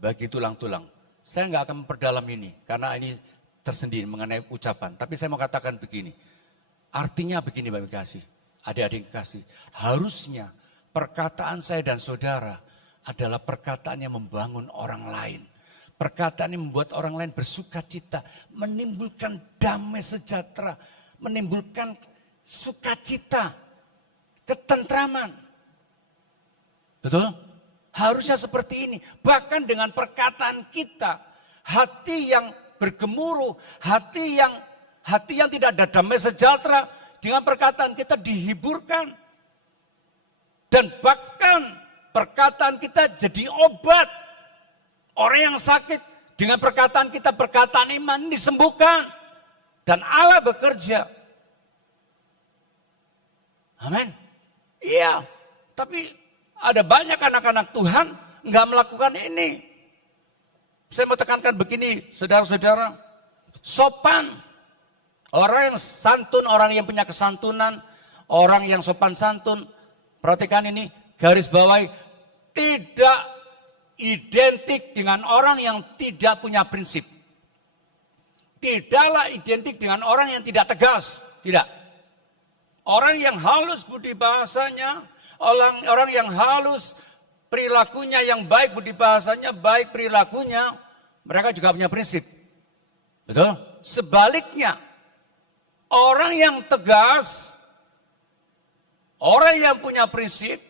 bagi tulang-tulang. Saya nggak akan memperdalam ini karena ini tersendiri mengenai ucapan. Tapi saya mau katakan begini. Artinya begini Bapak kasih, adik-adik kasih. Harusnya perkataan saya dan saudara adalah perkataan yang membangun orang lain. Perkataan yang membuat orang lain bersuka cita, menimbulkan damai sejahtera, menimbulkan sukacita, ketentraman. Betul? Harusnya seperti ini. Bahkan dengan perkataan kita, hati yang bergemuruh, hati yang tidak ada damai sejahtera, dengan perkataan kita dihiburkan. Dan bahkan perkataan kita jadi obat. Orang yang sakit dengan perkataan kita, perkataan iman disembuhkan. Dan Allah bekerja. Amin. Iya, tapi ada banyak anak-anak Tuhan nggak melakukan ini. Saya mau tekankan begini, saudara-saudara. Sopan. Orang yang santun, orang yang punya kesantunan, orang yang sopan santun. Perhatikan ini, garis bawahi. Tidak identik dengan orang yang tidak punya prinsip. Tidaklah identik dengan orang yang tidak tegas. Tidak. Orang yang halus budi bahasanya, orang yang halus perilakunya yang baik, budi bahasanya baik perilakunya, mereka juga punya prinsip. Betul? Sebaliknya, orang yang tegas, orang yang punya prinsip,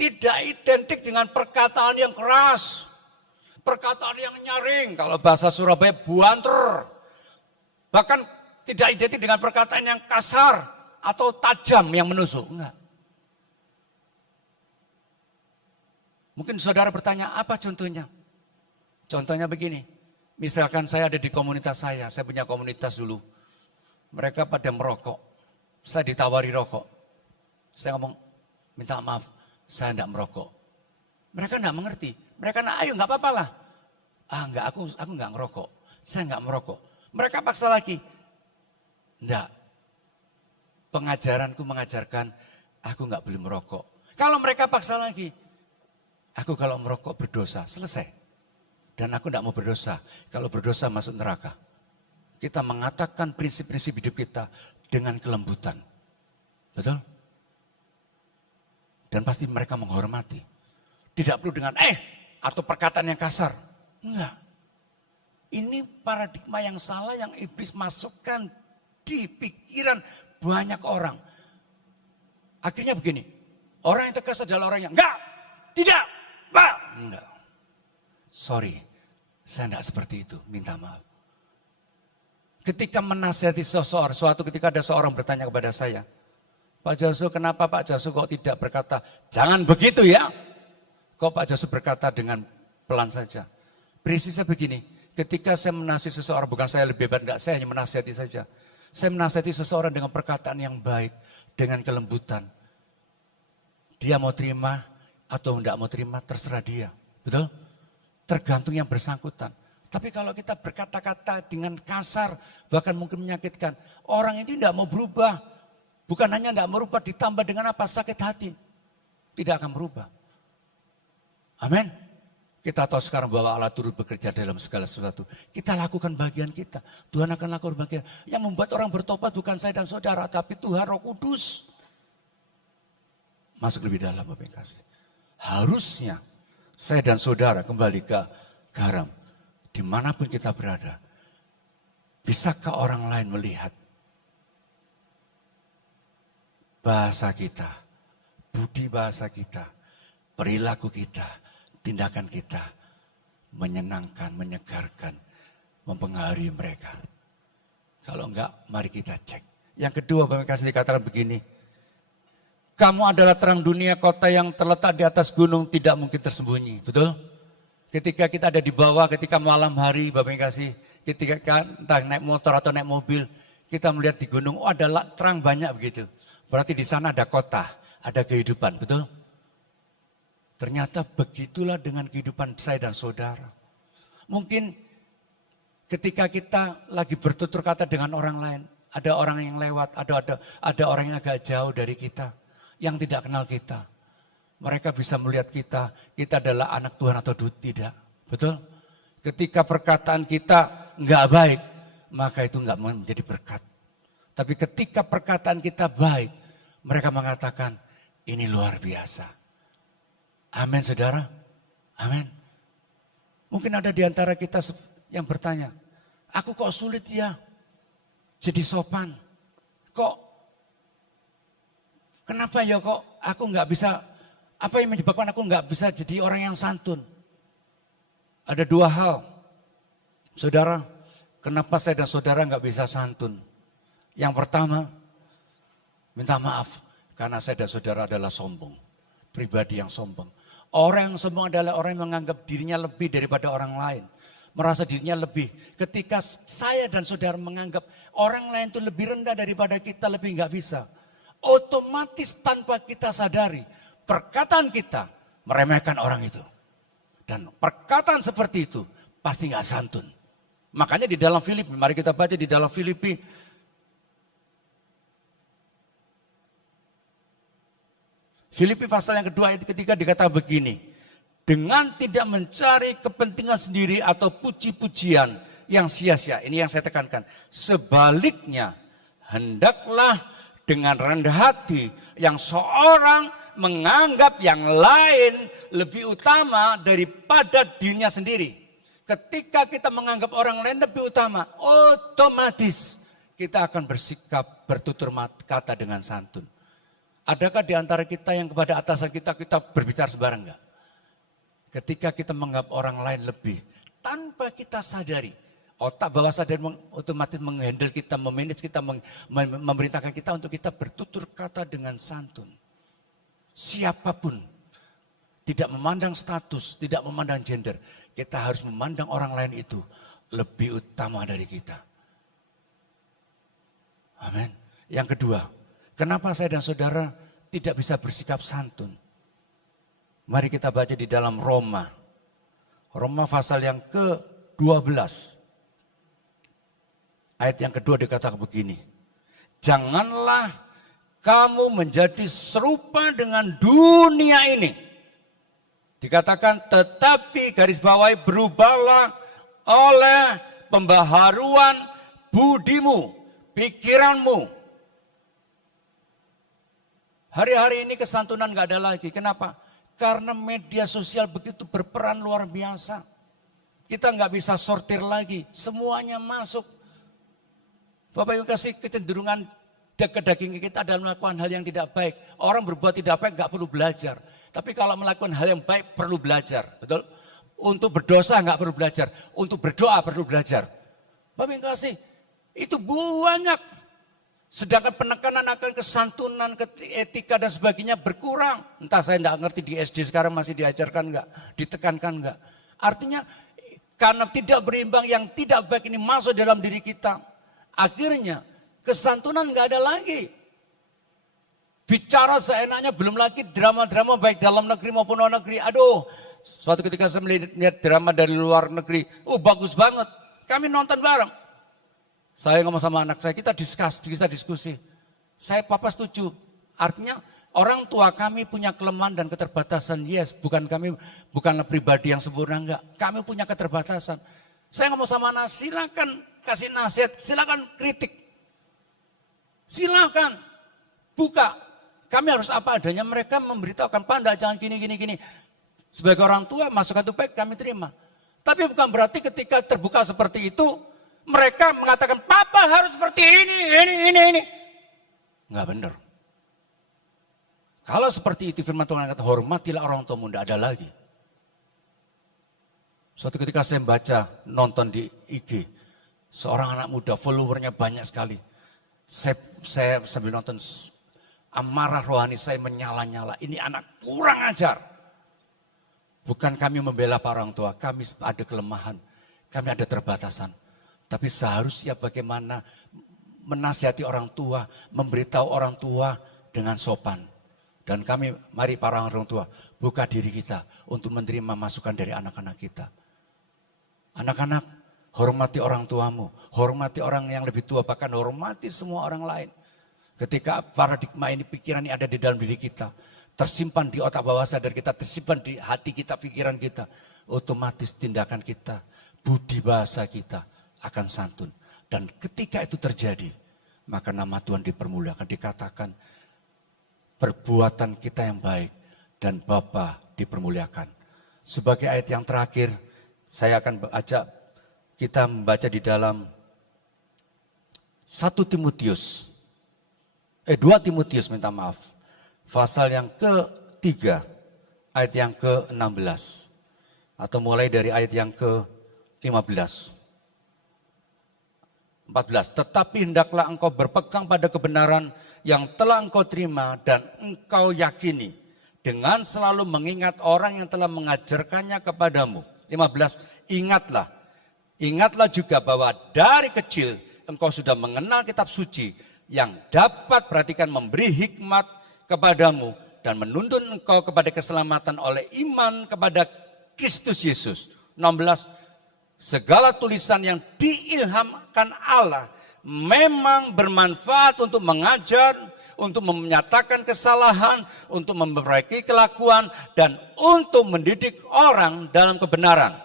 tidak identik dengan perkataan yang keras, perkataan yang nyaring, kalau bahasa Surabaya buanter. Bahkan tidak identik dengan perkataan yang kasar atau tajam yang menusuk. Enggak. Mungkin saudara bertanya, apa contohnya? Contohnya begini, misalkan saya ada di komunitas saya punya komunitas dulu. Mereka pada merokok, saya ditawari rokok. Saya ngomong, minta maaf, saya enggak merokok. Mereka enggak mengerti. Mereka ayo enggak apa-apa lah. Enggak, aku enggak ngerokok. Saya enggak merokok. Mereka paksa lagi. Enggak. Pengajaranku mengajarkan, aku enggak boleh merokok. Kalau mereka paksa lagi, aku kalau merokok berdosa, selesai. Dan aku tidak mau berdosa, kalau berdosa masuk neraka. Kita mengatakan prinsip-prinsip hidup kita dengan kelembutan. Betul? Dan pasti mereka menghormati. Tidak perlu dengan atau perkataan yang kasar. Enggak. Ini paradigma yang salah yang iblis masukkan di pikiran banyak orang. Akhirnya begini, orang yang tegas adalah orang yang enggak, tidak, Pak. Enggak. Sorry, saya enggak seperti itu, minta maaf. Ketika menasihati seseorang, suatu ketika ada seorang bertanya kepada saya, Pak Josu, kenapa Pak Josu kok tidak berkata, jangan begitu ya. Kok Pak Josu berkata dengan pelan saja. Prinsipnya begini, ketika saya menasihati seseorang, bukan saya lebih hebat, enggak, saya hanya menasihati saja. Saya menasihati seseorang dengan perkataan yang baik, dengan kelembutan. Dia mau terima atau enggak mau terima, terserah dia. Betul? Tergantung yang bersangkutan. Tapi kalau kita berkata-kata dengan kasar, bahkan mungkin menyakitkan, orang itu enggak mau berubah. Bukan hanya enggak merubah, ditambah dengan apa? Sakit hati. Tidak akan berubah. Amin. Kita tahu sekarang bahwa Allah turut bekerja dalam segala sesuatu. Kita lakukan bagian kita. Tuhan akan lakukan bagian. Yang membuat orang bertobat bukan saya dan saudara, tapi Tuhan Roh Kudus. Masuk lebih dalam Bapak yang kasih. Harusnya saya dan saudara kembali ke garam. Dimanapun kita berada. Bisakah orang lain melihat bahasa kita, budi bahasa kita, perilaku kita, tindakan kita, menyenangkan, menyegarkan, mempengaruhi mereka. Kalau enggak, mari kita cek. Yang kedua, Bapak kasih dikatakan begini, kamu adalah terang dunia, kota yang terletak di atas gunung, tidak mungkin tersembunyi. Betul? Ketika kita ada di bawah, ketika malam hari, Bapak kasih, ketika entah naik motor atau naik mobil, kita melihat di gunung, oh ada terang banyak begitu. Berarti di sana ada kota, ada kehidupan, betul? Ternyata begitulah dengan kehidupan saya dan saudara. Mungkin ketika kita lagi bertutur kata dengan orang lain, ada orang yang lewat, ada orang yang agak jauh dari kita, yang tidak kenal kita. Mereka bisa melihat kita adalah anak Tuhan atau tidak, betul? Ketika perkataan kita enggak baik, maka itu enggak menjadi berkat. Tapi ketika perkataan kita baik, mereka mengatakan, ini luar biasa. Amin, saudara. Amin. Mungkin ada di antara kita yang bertanya, aku kok sulit ya jadi sopan? Kenapa ya kok aku nggak bisa, apa yang menyebabkan aku nggak bisa jadi orang yang santun? Ada dua hal. Saudara, kenapa saya dan saudara nggak bisa santun? Yang pertama, minta maaf karena saya dan saudara adalah sombong. Pribadi yang sombong. Orang yang sombong adalah orang yang menganggap dirinya lebih daripada orang lain. Merasa dirinya lebih. Ketika saya dan saudara menganggap orang lain itu lebih rendah daripada kita, lebih nggak bisa. Otomatis tanpa kita sadari, perkataan kita meremehkan orang itu. Dan perkataan seperti itu pasti nggak santun. Makanya di dalam Filipi, mari kita baca di dalam Filipi. Filipi pasal yang kedua ayat ketiga dikatakan begini. Dengan tidak mencari kepentingan sendiri atau puji-pujian yang sia-sia. Ini yang saya tekankan. Sebaliknya, hendaklah dengan rendah hati yang seorang menganggap yang lain lebih utama daripada dirinya sendiri. Ketika kita menganggap orang lain lebih utama, otomatis kita akan bersikap bertutur kata dengan santun. Adakah di antara kita yang kepada atasan kita berbicara sembarang enggak? Ketika kita menganggap orang lain lebih, tanpa kita sadari, otak bawah sadar otomatis menghandle kita, memanage kita, memerintahkan kita untuk kita bertutur kata dengan santun. Siapapun, tidak memandang status, tidak memandang gender, kita harus memandang orang lain itu lebih utama dari kita. Amin. Yang kedua, kenapa saya dan saudara tidak bisa bersikap santun? Mari kita baca di dalam Roma. Roma pasal yang ke-12. Ayat yang kedua dikatakan begini. Janganlah kamu menjadi serupa dengan dunia ini. Dikatakan tetapi garis bawahi berubahlah oleh pembaharuan budimu, pikiranmu. Hari-hari ini kesantunan gak ada lagi. Kenapa? Karena media sosial begitu berperan luar biasa. Kita nggak bisa sortir lagi, semuanya masuk. Bapak Ibu kasih kecenderungan ke daging kita dalam melakukan hal yang tidak baik. Orang berbuat tidak baik nggak perlu belajar. Tapi kalau melakukan hal yang baik perlu belajar, betul? Untuk berdosa nggak perlu belajar, untuk berdoa perlu belajar. Bapak Ibu kasih, itu banyak. Sedangkan penekanan akan kesantunan, etika dan sebagainya berkurang. Entah saya nggak ngerti di SD sekarang masih diajarkan nggak, ditekankan nggak. Artinya karena tidak berimbang yang tidak baik ini masuk dalam diri kita. Akhirnya kesantunan nggak ada lagi. Bicara seenaknya, belum lagi drama-drama baik dalam negeri maupun luar negeri. Aduh, suatu ketika saya melihat drama dari luar negeri, bagus banget. Kami nonton bareng. Saya ngomong sama anak saya, kita diskusi. Saya papa setuju. Artinya orang tua kami punya kelemahan dan keterbatasan. Yes, bukanlah pribadi yang sempurna, enggak. Kami punya keterbatasan. Saya ngomong sama anak, silakan kasih nasihat, silakan kritik. Silakan buka. Kami harus apa adanya, mereka memberitahukan, Pak, jangan gini. Sebagai orang tua, masukan itu baik kami terima. Tapi bukan berarti ketika terbuka seperti itu, mereka mengatakan, Papa harus seperti ini. Enggak benar. Kalau seperti itu firman Tuhan kata, hormatilah orang tuamu, tidak ada lagi. Suatu ketika saya nonton di IG, seorang anak muda, followernya banyak sekali. Saya sambil nonton, amarah rohani saya menyala-nyala. Ini anak kurang ajar. Bukan kami membela para orang tua, kami ada kelemahan, kami ada terbatasan. Tapi seharusnya bagaimana menasihati orang tua, memberitahu orang tua dengan sopan. Dan kami, mari para orang tua, buka diri kita untuk menerima masukan dari anak-anak kita. Anak-anak, hormati orang tuamu, hormati orang yang lebih tua, bahkan hormati semua orang lain. Ketika paradigma ini, pikiran ini ada di dalam diri kita, tersimpan di otak bawah sadar kita, tersimpan di hati kita, pikiran kita, otomatis tindakan kita, budi bahasa kita akan santun. Dan ketika itu terjadi, maka nama Tuhan dipermuliakan. Dikatakan perbuatan kita yang baik dan Bapa dipermuliakan. Sebagai ayat yang terakhir, saya akan ajak kita membaca di dalam 2 Timotius, minta maaf. Pasal yang ke-3, ayat yang ke-16. Atau mulai dari ayat yang ke-15. 14, tetapi hendaklah engkau berpegang pada kebenaran yang telah engkau terima dan engkau yakini, dengan selalu mengingat orang yang telah mengajarkannya kepadamu. 15, ingatlah juga bahwa dari kecil engkau sudah mengenal kitab suci yang dapat perhatikan memberi hikmat kepadamu dan menuntun engkau kepada keselamatan oleh iman kepada Kristus Yesus. 16, segala tulisan yang diilhamkan Allah memang bermanfaat untuk mengajar, untuk menyatakan kesalahan, untuk memperbaiki kelakuan, dan untuk mendidik orang dalam kebenaran.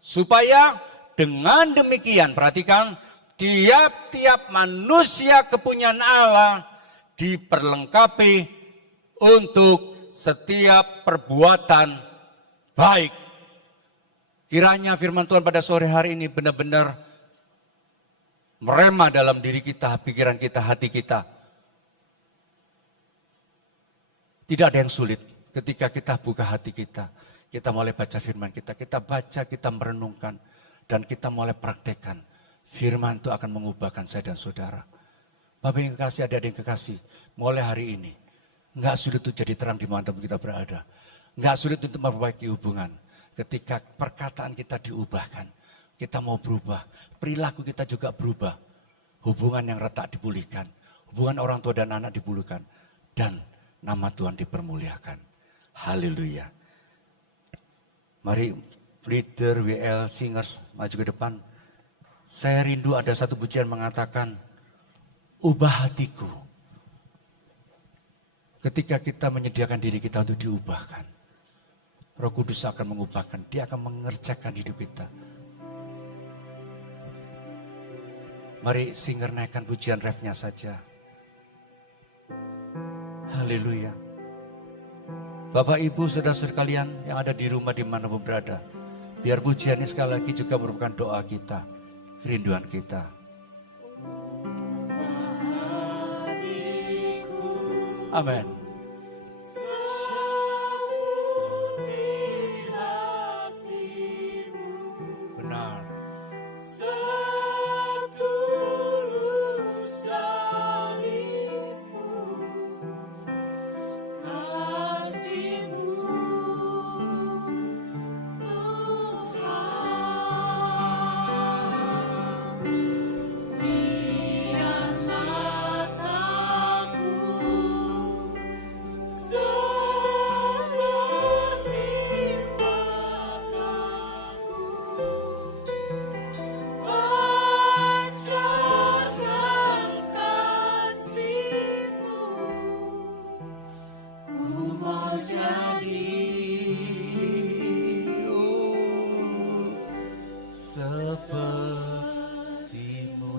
Supaya dengan demikian, perhatikan, tiap-tiap manusia kepunyaan Allah diperlengkapi untuk setiap perbuatan baik. Kiranya firman Tuhan pada sore hari ini benar-benar merema dalam diri kita, pikiran kita, hati kita. Tidak ada yang sulit ketika kita buka hati kita mulai baca firman kita baca, kita merenungkan, dan kita mulai praktekkan. Firman itu akan mengubahkan saya dan saudara. Bapak yang kekasih, adik-adik yang kekasih, mulai hari ini, enggak sulit untuk jadi terang di mana kita berada. Enggak sulit untuk memperbaiki hubungan. Ketika perkataan kita diubahkan, kita mau berubah, perilaku kita juga berubah. Hubungan yang retak dipulihkan, hubungan orang tua dan anak dipulihkan, dan nama Tuhan dipermuliakan. Haleluya. Mari leader WL Singers maju ke depan. Saya rindu ada satu pujian mengatakan, ubah hatiku, Ketika kita menyediakan diri kita untuk diubahkan, Roh Kudus akan mengubahkan, dia akan mengerjakan hidup kita. Mari singer naikkan pujian refnya saja. Haleluya. Bapak, Ibu, saudara-saudara kalian yang ada di rumah dimanapun berada, biar pujian ini sekali lagi juga merupakan doa kita, kerinduan kita. Amin. Benar.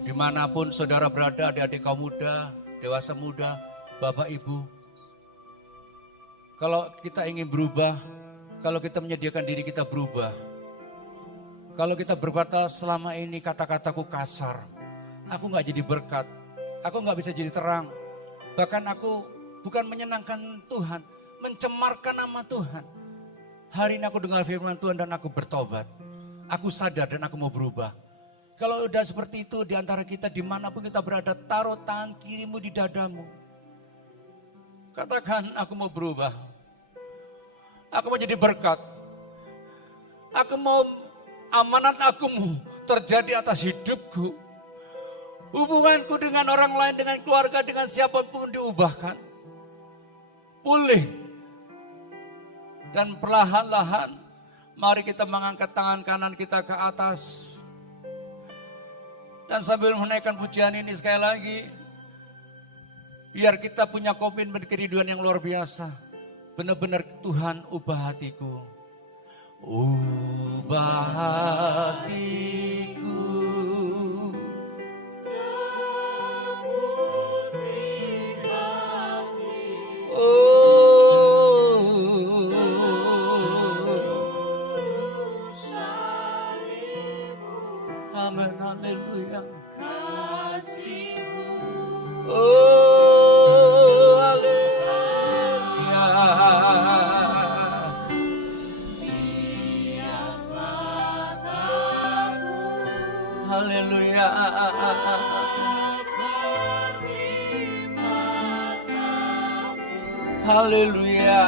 Dimanapun saudara berada, adik-adik kaum muda, dewasa muda, Bapak Ibu. Kalau kita ingin berubah, kalau kita menyediakan diri kita berubah. Kalau kita berkata selama ini kata-kataku kasar, aku gak jadi berkat, aku gak bisa jadi terang. Bahkan aku bukan menyenangkan Tuhan, mencemarkan nama Tuhan. Hari ini aku dengar firman Tuhan dan aku bertobat. Aku sadar dan aku mau berubah. Kalau udah seperti itu di antara kita dimanapun kita berada, taruh tangan kirimu di dadamu. Katakan, aku mau berubah. Aku mau jadi berkat. Aku mau amanat akumu terjadi atas hidupku. Hubunganku dengan orang lain, dengan keluarga, dengan siapapun diubahkan. Pulih. Dan perlahan-lahan mari kita mengangkat tangan kanan kita ke atas. Dan sambil menaikkan pujian ini sekali lagi, biar kita punya komitmen kerinduan yang luar biasa. Benar-benar Tuhan ubah hatiku. Ubah hatiku. Amin, haleluya. Oh, haleluya. Haleluya. Haleluya.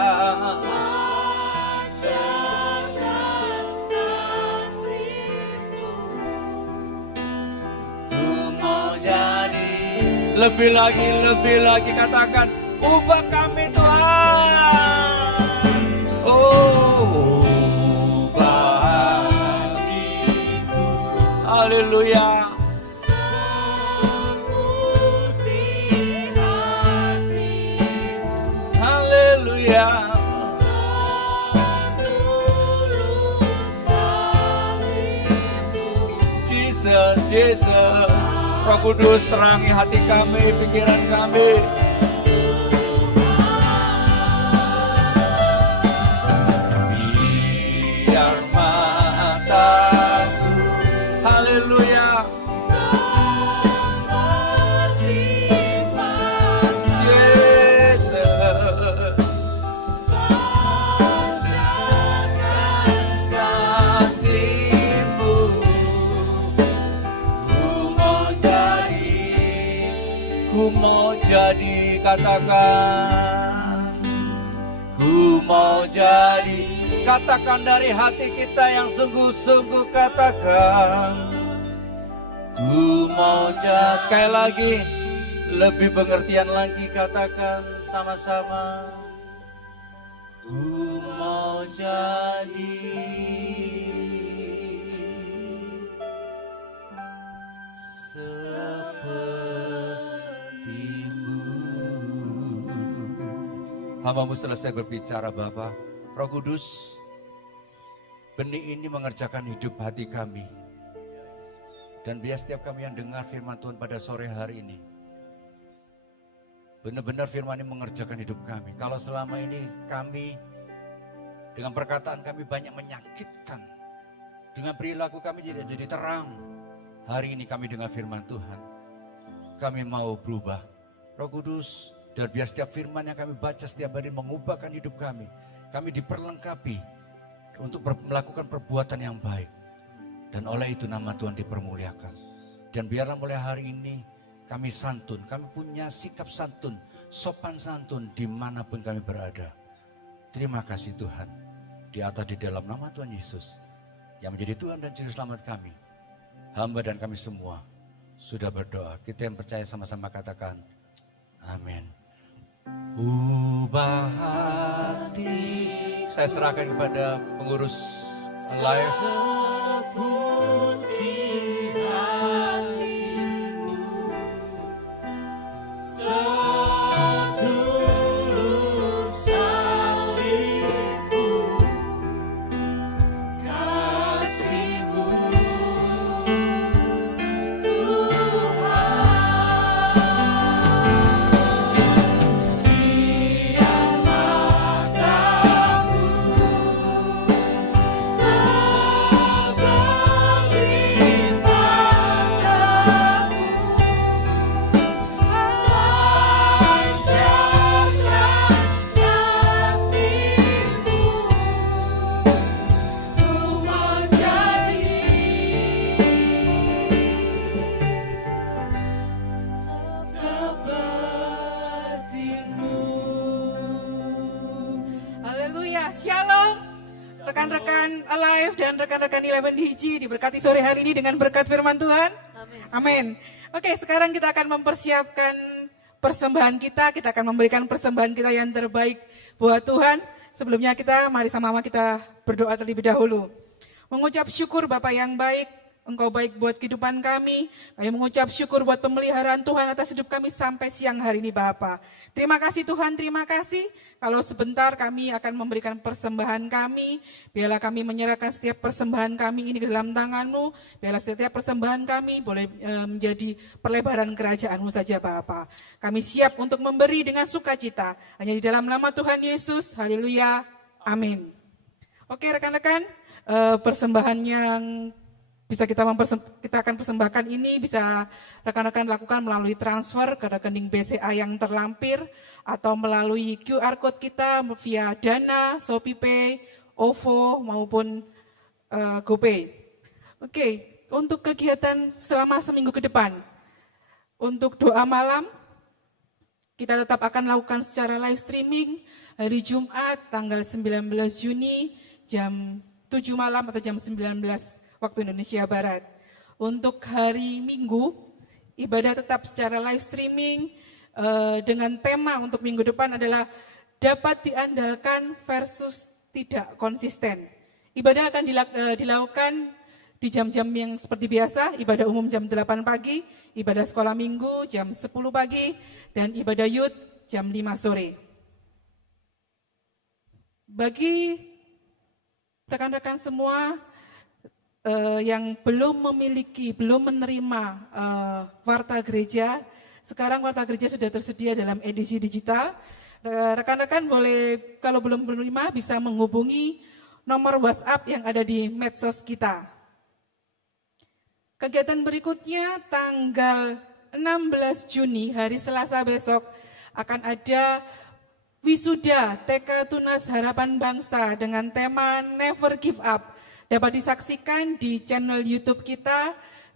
Lebih lagi katakan, ubah kami Tuhan. Oh, ubah hatiku. Haleluya. Haleluya. Jesus, Jesus. Roh Kudus terangi hati kami, pikiran kami. Biar mataku, haleluya. Yesus. Ku mau jadi, katakan. Ku mau jadi, katakan dari hati kita yang sungguh-sungguh, katakan. Ku mau jadi, sekali lagi, lebih pengertian lagi, katakan sama-sama. Ku mau jadi Hamba-Mu selesai berbicara Bapa, Roh Kudus, benih ini mengerjakan hidup hati kami. Dan biar setiap kami yang dengar firman Tuhan pada sore hari ini, benar-benar firman ini mengerjakan hidup kami. Kalau selama ini kami, dengan perkataan kami banyak menyakitkan, dengan perilaku kami tidak jadi terang, hari ini kami dengar firman Tuhan, kami mau berubah. Roh Kudus, dan biar setiap firman yang kami baca setiap hari mengubahkan hidup kami. Kami diperlengkapi untuk melakukan perbuatan yang baik. Dan oleh itu nama Tuhan dipermuliakan. Dan biarlah mulai hari ini kami santun, kami punya sikap santun, sopan santun dimanapun kami berada. Terima kasih Tuhan. Di atas di dalam nama Tuhan Yesus, yang menjadi Tuhan dan Juru Selamat kami. Hamba dan kami semua sudah berdoa. Kita yang percaya sama-sama katakan, amin. Ubah hati. Saya serahkan kepada pengurus live. Diberkati sore hari ini dengan berkat firman Tuhan. Amin. Oke, sekarang kita akan mempersiapkan persembahan kita. Kita akan memberikan persembahan kita yang terbaik buat Tuhan. Sebelumnya mari sama-sama kita berdoa terlebih dahulu. Mengucap syukur Bapa yang baik, Engkau baik buat kehidupan kami. Kami mengucap syukur buat pemeliharaan Tuhan atas hidup kami sampai siang hari ini Bapa. Terima kasih Tuhan, terima kasih. Kalau sebentar kami akan memberikan persembahan kami. Biarlah kami menyerahkan setiap persembahan kami ini ke dalam tangan-Mu. Biarlah setiap persembahan kami boleh menjadi perlebaran kerajaan-Mu saja Bapa. Kami siap untuk memberi dengan sukacita. Hanya di dalam nama Tuhan Yesus. Haleluya. Amin. Oke rekan-rekan, persembahan yang bisa kita akan persembahkan ini bisa rekan-rekan lakukan melalui transfer ke rekening BCA yang terlampir atau melalui QR code kita via Dana, ShopeePay, OVO maupun GoPay. Oke, untuk kegiatan selama seminggu ke depan, untuk doa malam kita tetap akan lakukan secara live streaming hari Jumat tanggal 19 Juni jam 7 malam atau jam 19 waktu Indonesia Barat. Untuk hari Minggu, ibadah tetap secara live streaming dengan tema untuk minggu depan adalah dapat diandalkan versus tidak konsisten. Ibadah akan dilakukan di jam-jam yang seperti biasa, ibadah umum jam 8 pagi, ibadah sekolah minggu jam 10 pagi, dan ibadah youth jam 5 sore. Bagi rekan-rekan semua, yang belum menerima warta gereja, sekarang warta gereja sudah tersedia dalam edisi digital. Rekan-rekan boleh, kalau belum menerima, bisa menghubungi nomor WhatsApp yang ada di medsos kita. Kegiatan berikutnya tanggal 16 Juni, hari Selasa besok, akan ada wisuda TK Tunas Harapan Bangsa dengan tema Never Give Up. Dapat disaksikan di channel YouTube kita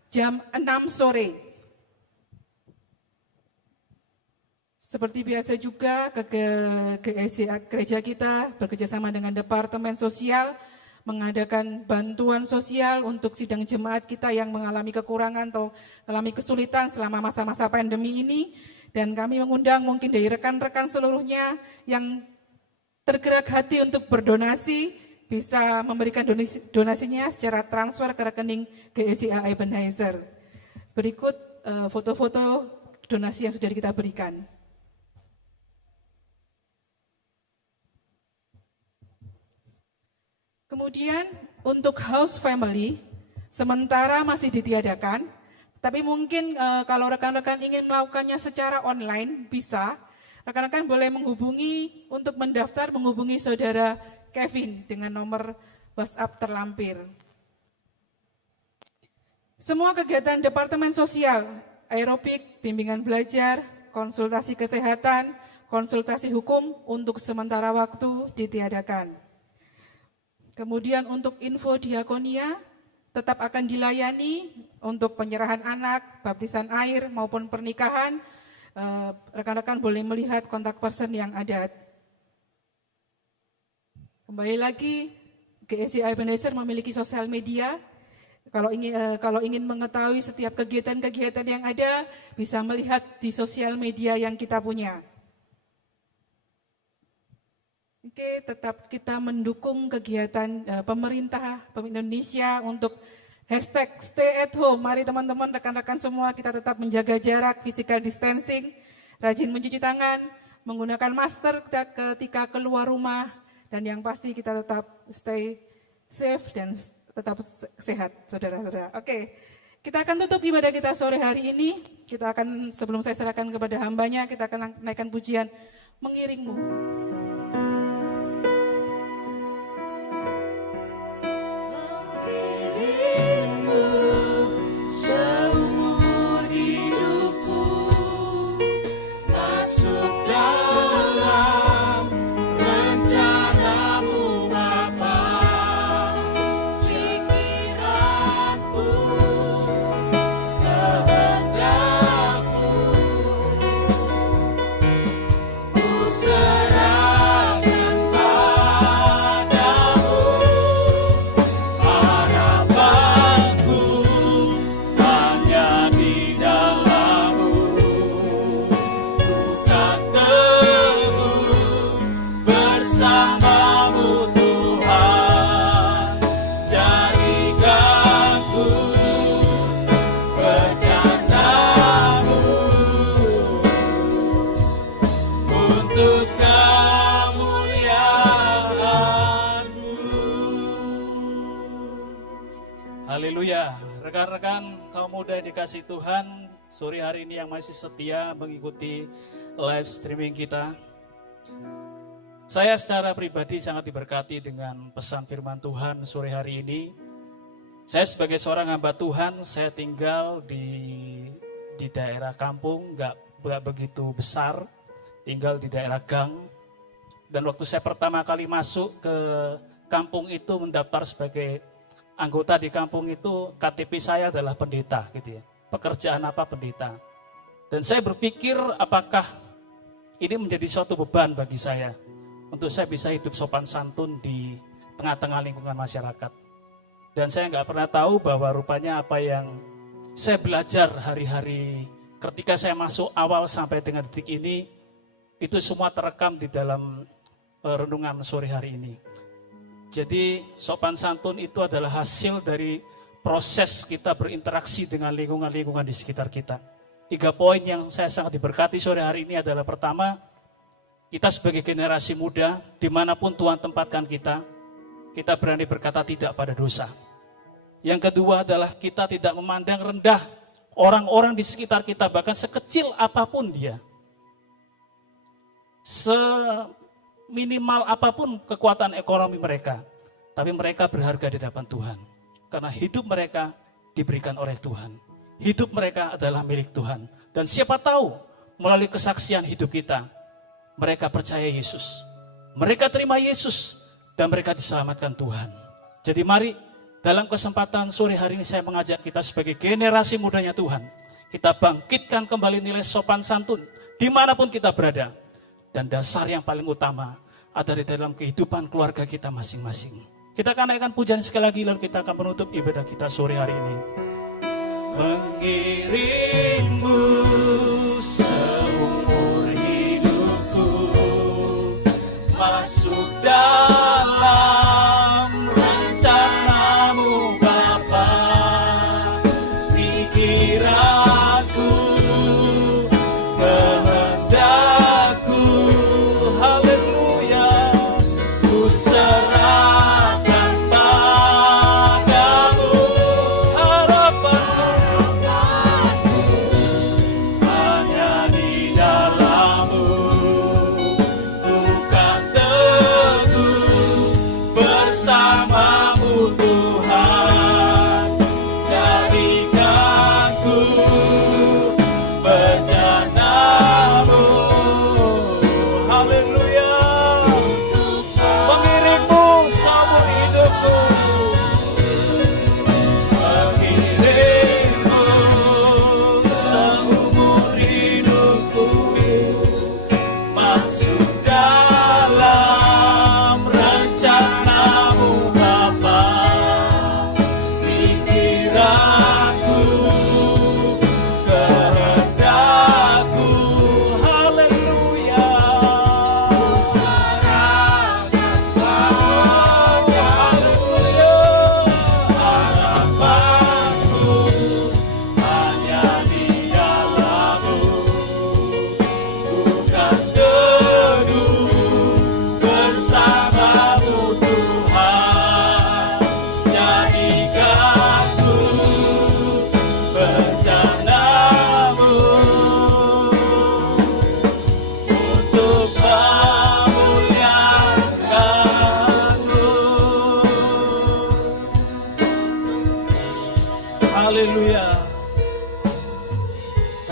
jam 6 sore. Seperti biasa juga gereja kita bekerjasama dengan Departemen Sosial mengadakan bantuan sosial untuk sidang jemaat kita yang mengalami kekurangan atau mengalami kesulitan selama masa-masa pandemi ini. Dan kami mengundang mungkin dari rekan-rekan seluruhnya yang tergerak hati untuk berdonasi, bisa memberikan donasinya secara transfer ke rekening GSIA Ebenezer. Berikut foto-foto donasi yang sudah kita berikan. Kemudian untuk house family, sementara masih ditiadakan, tapi mungkin kalau rekan-rekan ingin melakukannya secara online, bisa. Rekan-rekan boleh menghubungi untuk mendaftar, menghubungi saudara Kevin dengan nomor WhatsApp terlampir. Semua kegiatan Departemen Sosial, aerobik, bimbingan belajar, konsultasi kesehatan, konsultasi hukum untuk sementara waktu ditiadakan. Kemudian untuk info diakonia tetap akan dilayani untuk penyerahan anak, baptisan air maupun pernikahan. Rekan-rekan boleh melihat kontak person yang ada. Kembali lagi, GSI Ebenezer memiliki sosial media. Kalau ingin mengetahui setiap kegiatan-kegiatan yang ada, bisa melihat di sosial media yang kita punya. Oke, tetap kita mendukung kegiatan pemerintah Indonesia untuk hashtag stay at home. Mari teman-teman, rekan-rekan semua kita tetap menjaga jarak, physical distancing, rajin mencuci tangan, menggunakan masker ketika keluar rumah, dan yang pasti kita tetap stay safe dan tetap sehat, saudara-saudara. Oke, kita akan tutup ibadah kita sore hari ini. Kita akan, sebelum saya serahkan kepada hambanya, kita akan naikkan pujian Mengiringmu. Haleluya, rekan-rekan kaum muda yang dikasih Tuhan, sore hari ini yang masih setia mengikuti live streaming kita. Saya secara pribadi sangat diberkati dengan pesan firman Tuhan sore hari ini. Saya sebagai seorang hamba Tuhan, saya tinggal di daerah kampung, nggak begitu besar, tinggal di daerah gang. Dan waktu saya pertama kali masuk ke kampung itu mendaftar sebagai anggota di kampung itu, KTP saya adalah pendeta gitu ya. Pekerjaan apa pendeta. Dan saya berpikir apakah ini menjadi suatu beban bagi saya untuk saya bisa hidup sopan santun di tengah-tengah lingkungan masyarakat. Dan saya nggak pernah tahu bahwa rupanya apa yang saya belajar hari-hari ketika saya masuk awal sampai dengan detik ini, itu semua terekam di dalam renungan sore hari ini. Jadi sopan santun itu adalah hasil dari proses kita berinteraksi dengan lingkungan-lingkungan di sekitar kita. 3 poin yang saya sangat diberkati sore hari ini adalah pertama, kita sebagai generasi muda, dimanapun Tuhan tempatkan kita berani berkata tidak pada dosa. Yang kedua adalah kita tidak memandang rendah orang-orang di sekitar kita, bahkan sekecil apapun dia. Minimal apapun kekuatan ekonomi mereka, tapi mereka berharga di hadapan Tuhan. Karena hidup mereka diberikan oleh Tuhan. Hidup mereka adalah milik Tuhan. Dan siapa tahu melalui kesaksian hidup kita, mereka percaya Yesus. Mereka terima Yesus dan mereka diselamatkan Tuhan. Jadi mari dalam kesempatan sore hari ini saya mengajak kita sebagai generasi mudanya Tuhan. Kita bangkitkan kembali nilai sopan santun dimanapun kita berada. Dan dasar yang paling utama ada di dalam kehidupan keluarga kita masing-masing. Kita akan naikkan pujian sekali lagi, lalu kita akan menutup ibadah kita sore hari ini. Mengiringmu seumur hidupku, masuk dalam rencanamu Bapa, pikiranku, kehendakku, haleluya, ku serahkan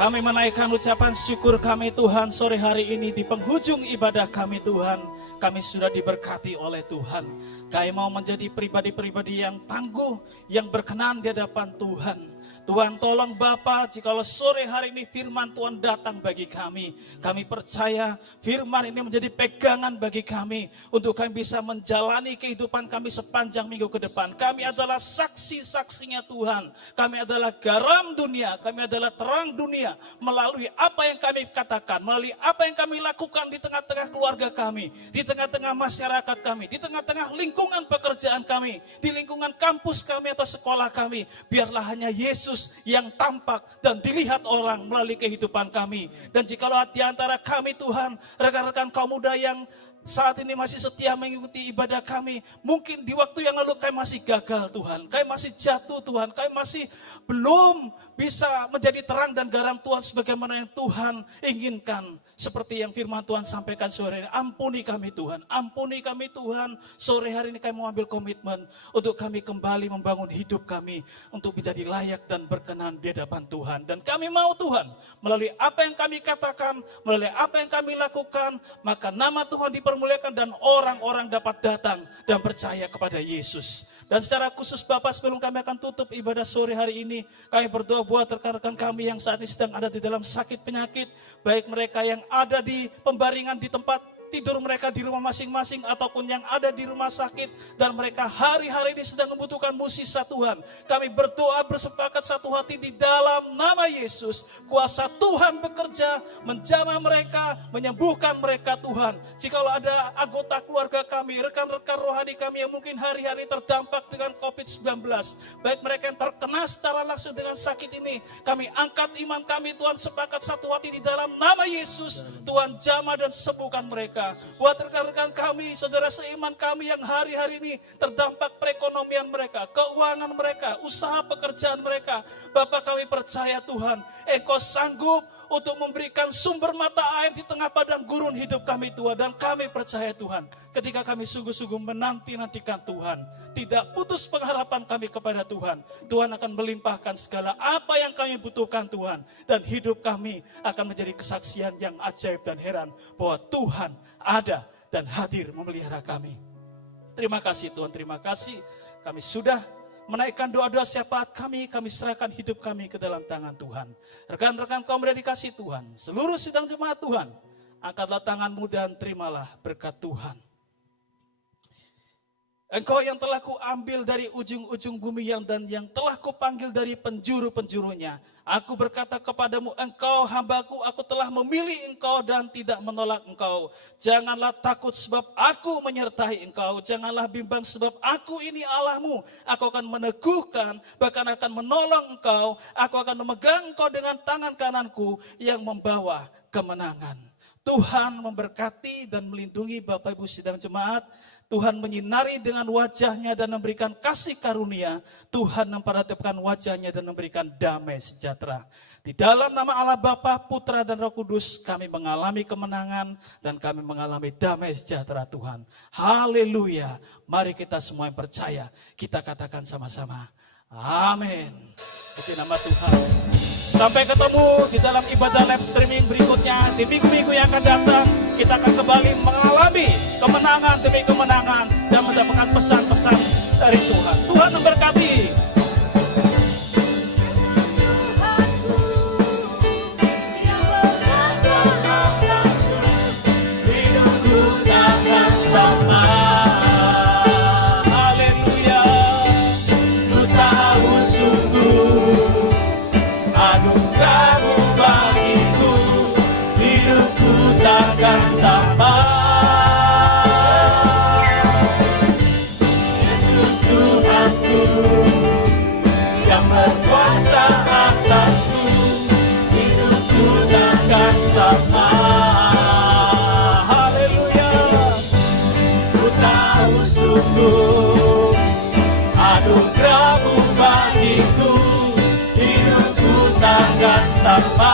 Kami menaikkan ucapan syukur kami Tuhan sore hari ini di penghujung ibadah kami Tuhan. Kami sudah diberkati oleh Tuhan. Kami mau menjadi pribadi-pribadi yang tangguh, yang berkenan di hadapan Tuhan. Tuhan tolong Bapa, jikalau sore hari ini firman Tuhan datang bagi kami. Kami percaya firman ini menjadi pegangan bagi kami. Untuk kami bisa menjalani kehidupan kami sepanjang minggu ke depan. Kami adalah saksi-saksinya Tuhan. Kami adalah garam dunia, kami adalah terang dunia. Melalui apa yang kami katakan, melalui apa yang kami lakukan di tengah-tengah keluarga kami. Di tengah-tengah masyarakat kami, di tengah-tengah lingkungan pekerjaan kami. Di lingkungan kampus kami atau sekolah kami. Biarlah hanya Yesus yang tampak dan dilihat orang melalui kehidupan kami. Dan jikalau di antara kami Tuhan, rekan-rekan kaum muda yang saat ini masih setia mengikuti ibadah kami, mungkin di waktu yang lalu kami masih gagal Tuhan, kami masih jatuh Tuhan, kami masih belum bisa menjadi terang dan garam Tuhan sebagaimana yang Tuhan inginkan. Seperti yang firman Tuhan sampaikan sore ini, ampuni kami Tuhan, ampuni kami Tuhan. Sore hari ini kami mengambil komitmen untuk kami kembali membangun hidup kami untuk menjadi layak dan berkenan di hadapan Tuhan. Dan kami mau Tuhan, melalui apa yang kami katakan, melalui apa yang kami lakukan, maka nama Tuhan dipermuliakan dan orang-orang dapat datang dan percaya kepada Yesus. Dan secara khusus Bapak, sebelum kami akan tutup ibadah sore hari ini, kami berdoa buat rekan-rekan kami yang saat ini sedang ada di dalam sakit penyakit, baik mereka yang ada di pembaringan di tempat tidur mereka di rumah masing-masing ataupun yang ada di rumah sakit dan mereka hari-hari ini sedang membutuhkan mukjizat Tuhan. Kami berdoa bersepakat satu hati di dalam nama Yesus. Kuasa Tuhan bekerja menjamah mereka, menyembuhkan mereka Tuhan. Jikalau ada anggota keluarga kami, rekan-rekan rohani kami yang mungkin hari-hari terdampak dengan COVID-19, baik mereka yang terkena secara langsung dengan sakit ini, kami angkat iman kami Tuhan, sepakat satu hati di dalam nama Yesus. Tuhan jamah dan sembuhkan mereka. Buat rekan-rekan kami, saudara seiman kami yang hari-hari ini terdampak perekonomian mereka, keuangan mereka, usaha pekerjaan mereka. Bapak, kami percaya Tuhan, Engkau sanggup untuk memberikan sumber mata air di tengah padang gurun hidup kami Tuhan. Dan kami percaya Tuhan, ketika kami sungguh-sungguh menanti-nantikan Tuhan, tidak putus pengharapan kami kepada Tuhan, Tuhan akan melimpahkan segala apa yang kami butuhkan Tuhan. Dan hidup kami akan menjadi kesaksian yang ajaib dan heran bahwa Tuhan ada dan hadir memelihara kami. Terima kasih Tuhan, terima kasih. Kami sudah menaikkan doa-doa syafaat kami serahkan hidup kami ke dalam tangan Tuhan. Rekan-rekan kaum muda dikasih Tuhan, seluruh sidang jemaat Tuhan, angkatlah tanganmu dan terimalah berkat Tuhan. Engkau yang telah kuambil dari ujung-ujung bumi dan yang telah kupanggil dari penjuru-penjurunya. Aku berkata kepadamu, engkau hambaku, aku telah memilih engkau dan tidak menolak engkau. Janganlah takut sebab aku menyertai engkau. Janganlah bimbang sebab aku ini Allahmu. Aku akan meneguhkan, bahkan akan menolong engkau. Aku akan memegang engkau dengan tangan kananku yang membawa kemenangan. Tuhan memberkati dan melindungi Bapak Ibu sidang jemaat. Tuhan menyinari dengan wajahnya dan memberikan kasih karunia. Tuhan memperhatikan wajahnya dan memberikan damai sejahtera. Di dalam nama Allah Bapa, Putra dan Roh Kudus kami mengalami kemenangan dan kami mengalami damai sejahtera Tuhan. Haleluya. Mari kita semua yang percaya, kita katakan sama-sama. Amin. Puji nama Tuhan. Sampai ketemu di dalam ibadah live streaming berikutnya. Di minggu-minggu yang akan datang, kita akan kembali mengalami kemenangan demi kemenangan dan mendapatkan pesan-pesan dari Tuhan. Tuhan memberkati. Hidupku takkan sama. Haleluya. Ku tahu sungguh anugerah-Mu bagiku, hidupku takkan sama. Yesus Tuhanku yang berkuasa atasku, hidupku takkan sama. Haleluya. Ku tahu sungguh anugerah-Mu bagiku, hidupku takkan sama.